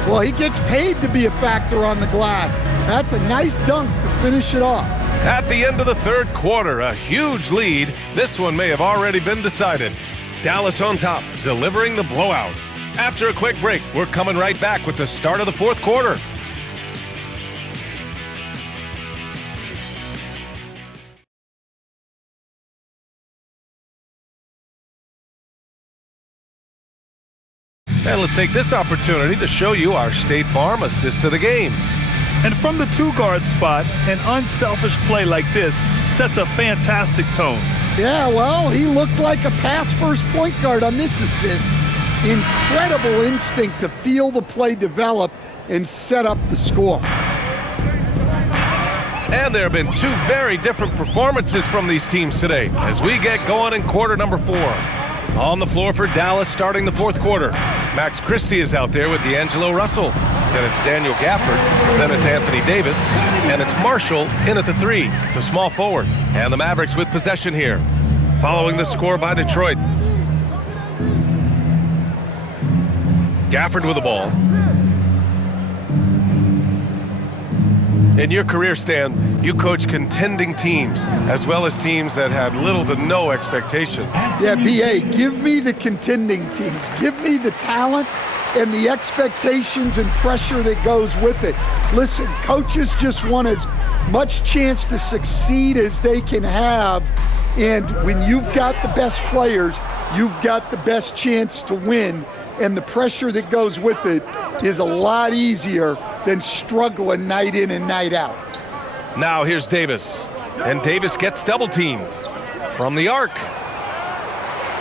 Well, he gets paid to be a factor on the glass. That's a nice dunk to finish it off. At the end of the 3rd quarter, a huge lead. This one may have already been decided. Dallas on top, delivering the blowout. After a quick break, we're coming right back with the start of the fourth quarter. And let's take this opportunity to show you our State Farm assist to the game. And from the two-guard spot, an unselfish play like this sets a fantastic tone. Yeah, well, he looked like a pass-first point guard on this assist. Incredible instinct to feel the play develop and set up the score. And there have been two very different performances from these teams today as we get going in quarter number 4. On the floor for Dallas starting the fourth quarter. Max Christie is out there with D'Angelo Russell. Then it's Daniel Gafford. Then it's Anthony Davis. And it's Marshall in at the 3, the small forward. And the Mavericks with possession here. Following the score by Detroit. Gafford with the ball. In your career, Stan, you coach contending teams as well as teams that had little to no expectations. Yeah, B.A., give me the contending teams. Give me the talent and the expectations and pressure that goes with it. Listen, coaches just want as much chance to succeed as they can have. And when you've got the best players, you've got the best chance to win. And the pressure that goes with it is a lot easier than struggling night in and night out. Now here's Davis. And Davis gets double-teamed from the arc.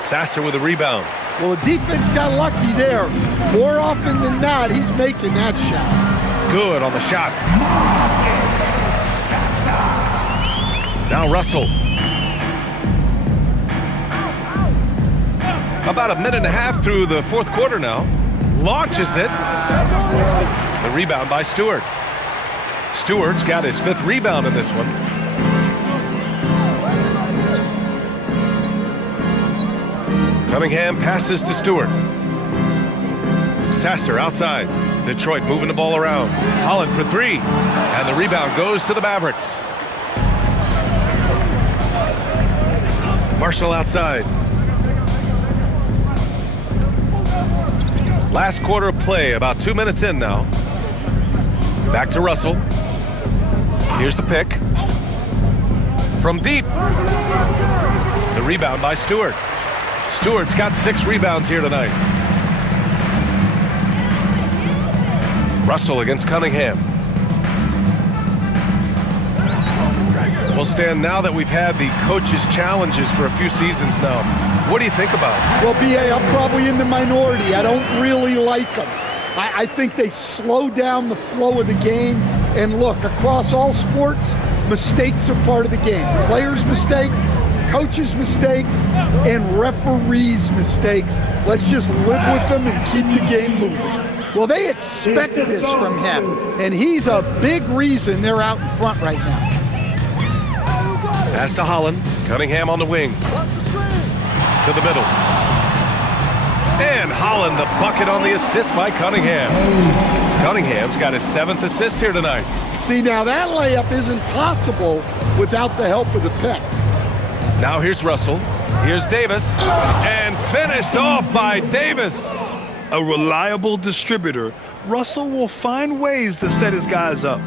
Sasser with a rebound. Well, the defense got lucky there. More often than not, he's making that shot. Good on the shot. Now Russell. About a minute and a half through the fourth quarter now. Launches it. The rebound by Stewart. Stewart's got his 5th rebound in this one. Cunningham passes to Stewart. Sasser outside. Detroit moving the ball around. Holland for 3. And the rebound goes to the Mavericks. Marshall outside. Last quarter of play, about 2 minutes in now. Back to Russell. Here's the pick. From deep. The rebound by Stewart. Stewart's got 6 rebounds here tonight. Russell against Cunningham. Well, Stan, now that we've had the coaches' challenges for a few seasons now, what do you think about it? Well, B.A., I'm probably in the minority. I don't really like them. I think they slow down the flow of the game. And look, across all sports, mistakes are part of the game. Players' mistakes, coaches' mistakes, and referees' mistakes. Let's just live with them and keep the game moving. Well, they expect this from him, and he's a big reason they're out in front right now. Pass to Holland. Cunningham on the wing. To the middle. And Holland, the bucket on the assist by Cunningham. Cunningham's got his 7th assist here tonight. See, now that layup isn't possible without the help of the pick. Now here's Russell. Here's Davis. And finished off by Davis. A reliable distributor, Russell will find ways to set his guys up.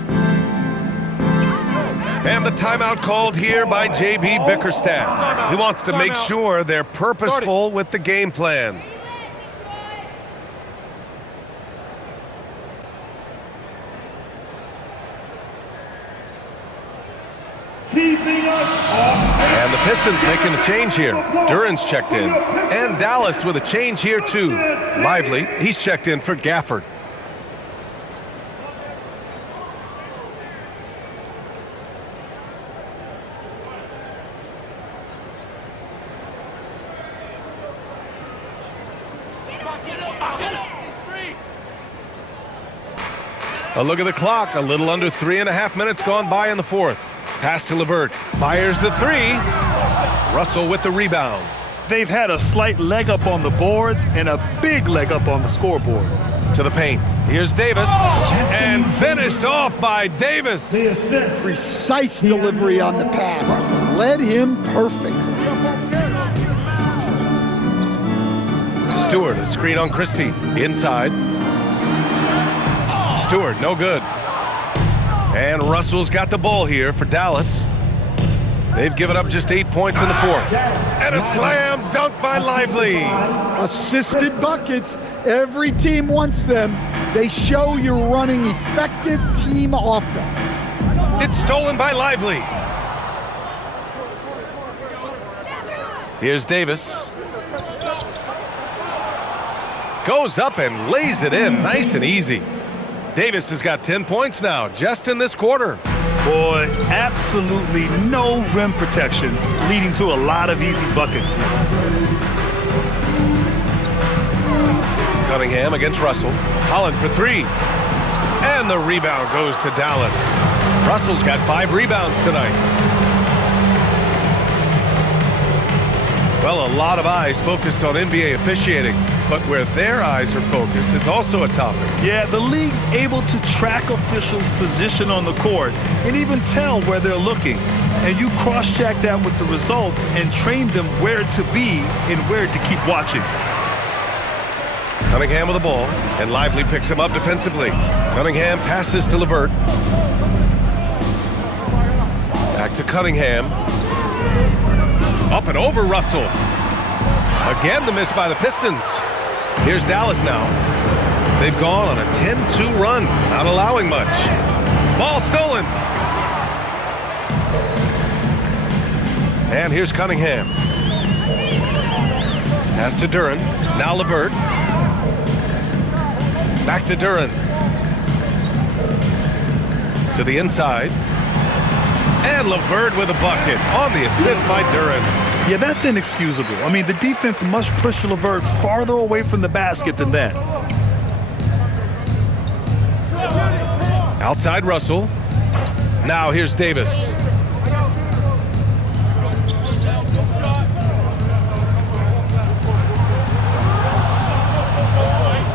And the timeout called here by J.B. Bickerstaff. He wants to make sure they're purposeful with the game plan. And the Pistons making a change here. Duran's checked in. And Dallas with a change here too. Lively, he's checked in for Gafford. A look at the clock. A little under 3.5 minutes gone by in the fourth. Pass to LeVert. Fires the 3. Russell with the rebound. They've had a slight leg up on the boards and a big leg up on the scoreboard. To the paint. Here's Davis. And finished off by Davis. Precise delivery on the pass. Led him perfectly. Stewart, a screen on Christie. Inside. Stewart, no good. And Russell's got the ball here for Dallas. They've given up just 8 points in the fourth. And a slam dunk by Lively. Assisted buckets. Every team wants them. They show you're running effective team offense. It's stolen by Lively. Here's Davis. Goes up and lays it in nice and easy. Davis has got 10 points now just in this quarter. Boy, absolutely no rim protection, leading to a lot of easy buckets. Cunningham against Russell. Holland for three. And the rebound goes to Dallas. Russell's got 5 rebounds tonight. Well, a lot of eyes focused on NBA officiating, but where their eyes are focused is also a topic. Yeah, the league's able to track officials' position on the court and even tell where they're looking. And you cross-check that with the results and train them where to be and where to keep watching. Cunningham with the ball, and Lively picks him up defensively. Cunningham passes to LeVert. Back to Cunningham. Up and over Russell. Again, the miss by the Pistons. Here's Dallas now. They've gone on a 10-2 run, not allowing much. Ball stolen. And here's Cunningham. Pass to Duren. Now LeVert. Back to Duren. To the inside. And LeVert with a bucket on the assist by Duren. Yeah, that's inexcusable. I mean, the defense must push LeVert farther away from the basket than that. Outside Russell. Now here's Davis.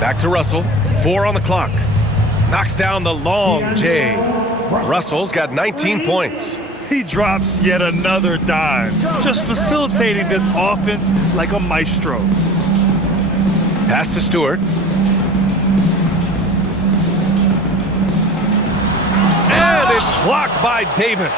Back to Russell. 4 on the clock. Knocks down the long J. Russell's got 19 points. He drops yet another dime, just facilitating this offense like a maestro. Pass to Stewart. And it's blocked by Davis.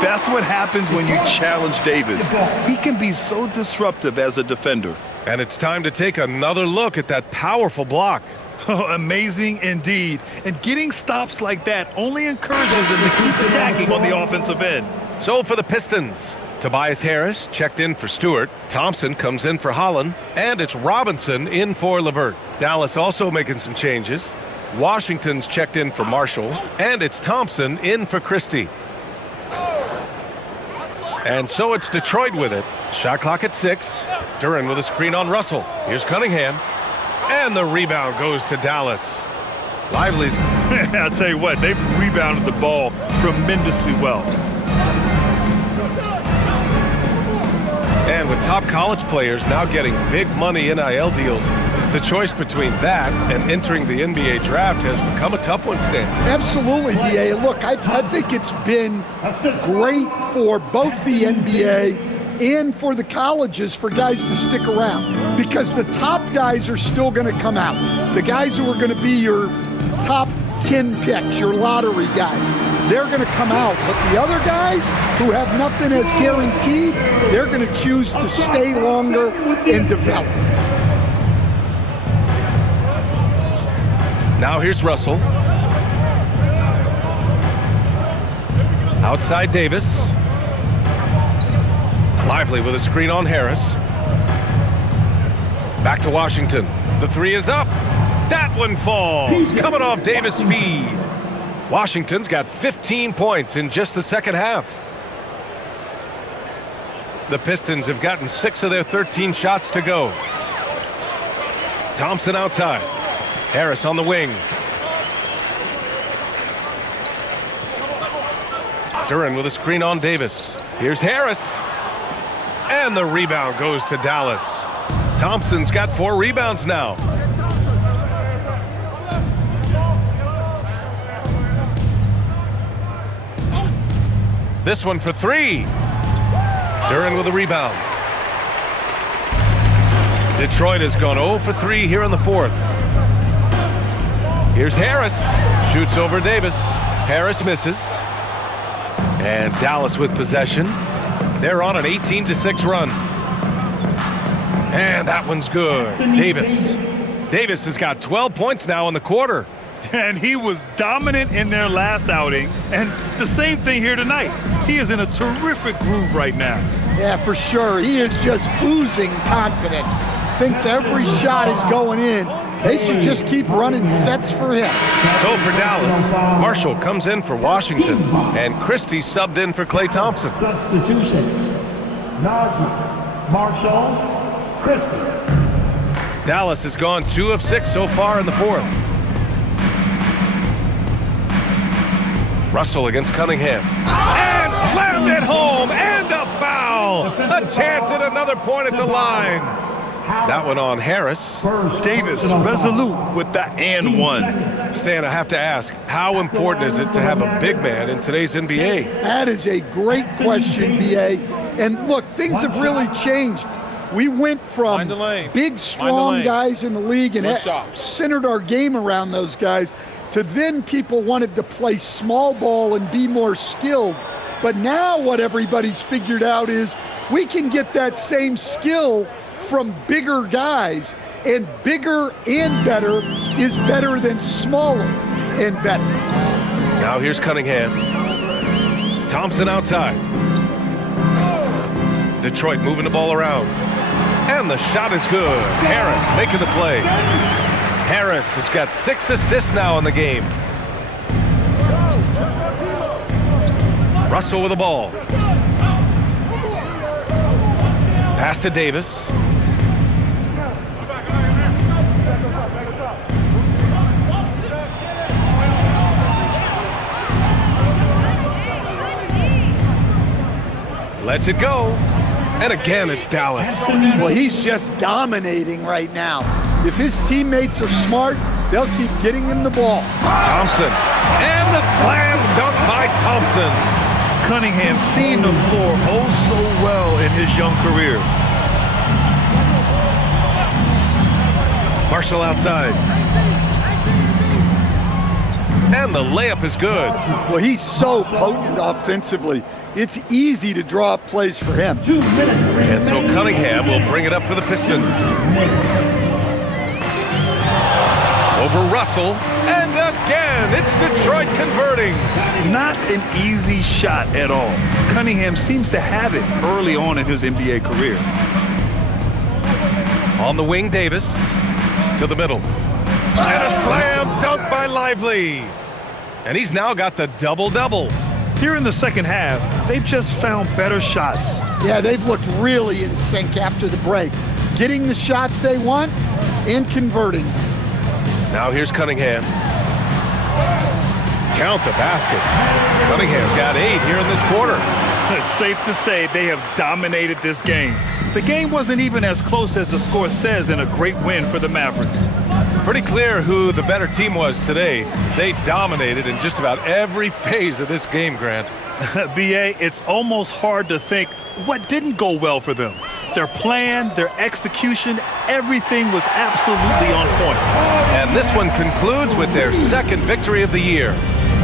That's what happens when you challenge Davis. He can be so disruptive as a defender. And it's time to take another look at that powerful block. Oh, amazing indeed. And getting stops like that only encourages him to keep attacking on the offensive end. So for the Pistons, Tobias Harris checked in for Stewart. Thompson comes in for Holland. And it's Robinson in for LeVert. Dallas also making some changes. Washington's checked in for Marshall. And it's Thompson in for Christie. And so it's Detroit with it. Shot clock at 6. Duren with a screen on Russell. Here's Cunningham. And the rebound goes to Dallas. Lively's. I'll tell you what, they've rebounded the ball tremendously well. And with top college players now getting big money NIL deals, the choice between that and entering the NBA draft has become a tough one, Stan. Absolutely, B.A. Look, I think it's been great for both the NBA and for the colleges for guys to stick around, because the top guys are still going to come out. The guys who are going to be your top 10 picks, your lottery guys, they're going to come out. But the other guys who have nothing as guaranteed, they're going to choose to stay longer and develop. Now here's Russell. Outside Davis. Lively with a screen on Harris. Back to Washington. The 3 is up. That one falls. Coming off Davis' feed. Washington's got 15 points in just the second half. The Pistons have gotten 6 of their 13 shots to go. Thompson outside. Harris on the wing. Duren with a screen on Davis. Here's Harris. And the rebound goes to Dallas. Thompson's got 4 rebounds now. This one for 3. Duren with a rebound. Detroit has gone 0 for 3 here in the fourth. Here's Harris. Shoots over Davis. Harris misses. And Dallas with possession. They're on an 18-6 run. And that one's good. Davis. Davis has got 12 points now in the quarter. And he was dominant in their last outing. And the same thing here tonight. He is in a terrific groove right now. Yeah, for sure. He is just oozing confidence. Thinks every shot is going in. They should just keep running sets for him. So for Dallas, Marshall comes in for Washington, and Christie subbed in for Klay Thompson. Substitutions. Najee, Marshall, Christie. Dallas has gone 2 of 6 so far in the fourth. Russell against Cunningham. And slammed it home, and a foul! A chance at another point at the line. That one on Harris. Davis resolute with the and one. Stan, I have to ask, how important is it to have a big man in today's NBA? That is a great question, B.A. And look, things have really changed. We went from big, strong guys in the league and centered our game around those guys to then people wanted to play small ball and be more skilled. But now what everybody's figured out is we can get that same skill from bigger guys, and bigger and better is better than smaller and better. Now here's Cunningham. Thompson outside. Detroit moving the ball around. And the shot is good. Harris making the play. Harris has got 6 assists now in the game. Russell with the ball. Pass to Davis. Lets it go. And again, it's Dallas. Well, he's just dominating right now. If his teammates are smart, they'll keep getting him the ball. Thompson. And the slam dunk by Thompson. Cunningham seeing the floor oh so well in his young career. Marshall outside. And the layup is good. Well, he's so potent offensively. It's easy to draw up plays for him. And so Cunningham will bring it up for the Pistons. Over Russell. And again, it's Detroit converting. Not an easy shot at all. Cunningham seems to have it early on in his NBA career. On the wing, Davis. To the middle. And a slam dunk by Lively. And he's now got the double-double. Here in the second half, they've just found better shots. Yeah, they've looked really in sync after the break. Getting the shots they want and converting. Now here's Cunningham. Count the basket. Cunningham's got 8 here in this quarter. It's safe to say they have dominated this game. The game wasn't even as close as the score says in a great win for the Mavericks. Pretty clear who the better team was today. They dominated in just about every phase of this game, Grant. B.A., it's almost hard to think what didn't go well for them. Their plan, their execution, everything was absolutely on point. And this one concludes with their second victory of the year.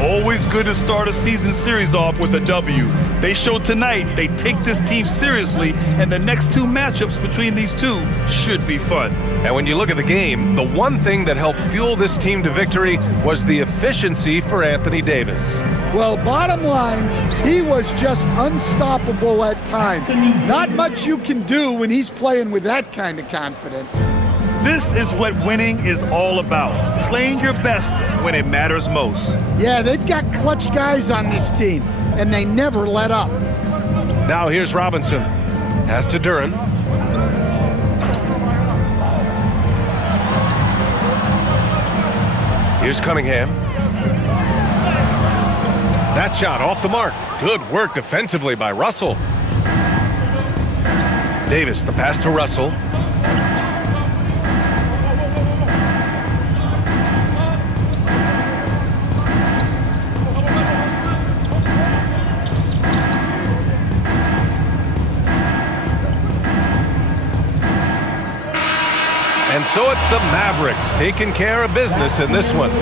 Always good to start a season series off with a W. They showed tonight they take this team seriously, and the next 2 matchups between these two should be fun. And when you look at the game, the one thing that helped fuel this team to victory was the efficiency for Anthony Davis. Well, bottom line, he was just unstoppable at times. Not much you can do when he's playing with that kind of confidence. This is what winning is all about. Playing your best when it matters most. Yeah, they've got clutch guys on this team, and they never let up. Now here's Robinson. Pass to Duran. Here's Cunningham. That shot off the mark. Good work defensively by Russell. Davis, the pass to Russell. And so it's the Mavericks taking care of business in this one.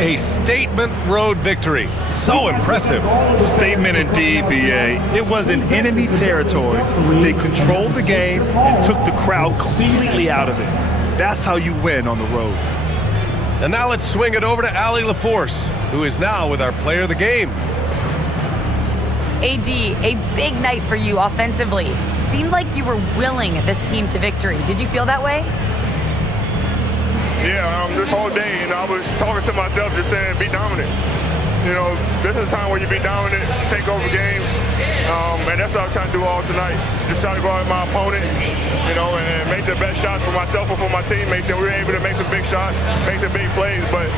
A statement road victory. So impressive. Statement indeed, BA. It was in enemy territory. They controlled the game and took the crowd completely out of it. That's how you win on the road. And now let's swing it over to Allie LaForce, who is now with our player of the game. AD, a big night for you offensively. Seemed like you were willing this team to victory. Did you feel that way? Yeah, this whole day, I was talking to myself, just saying, be dominant. This is a time where you be dominant, take over games, and that's what I was trying to do all tonight. Just trying to go out with my opponent, and make the best shots for myself and for my teammates. And we were able to make some big shots, make some big plays, but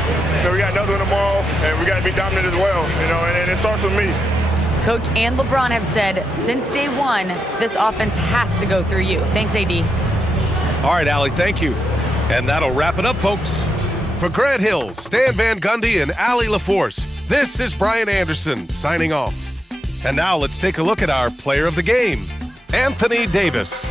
we got another one tomorrow, and we got to be dominant as well, and it starts with me. Coach and LeBron have said since day one, this offense has to go through you. Thanks, AD. All right, Allie, thank you. And that'll wrap it up, folks. For Grant Hill, Stan Van Gundy, and Allie LaForce, this is Brian Anderson signing off. And now let's take a look at our player of the game, Anthony Davis.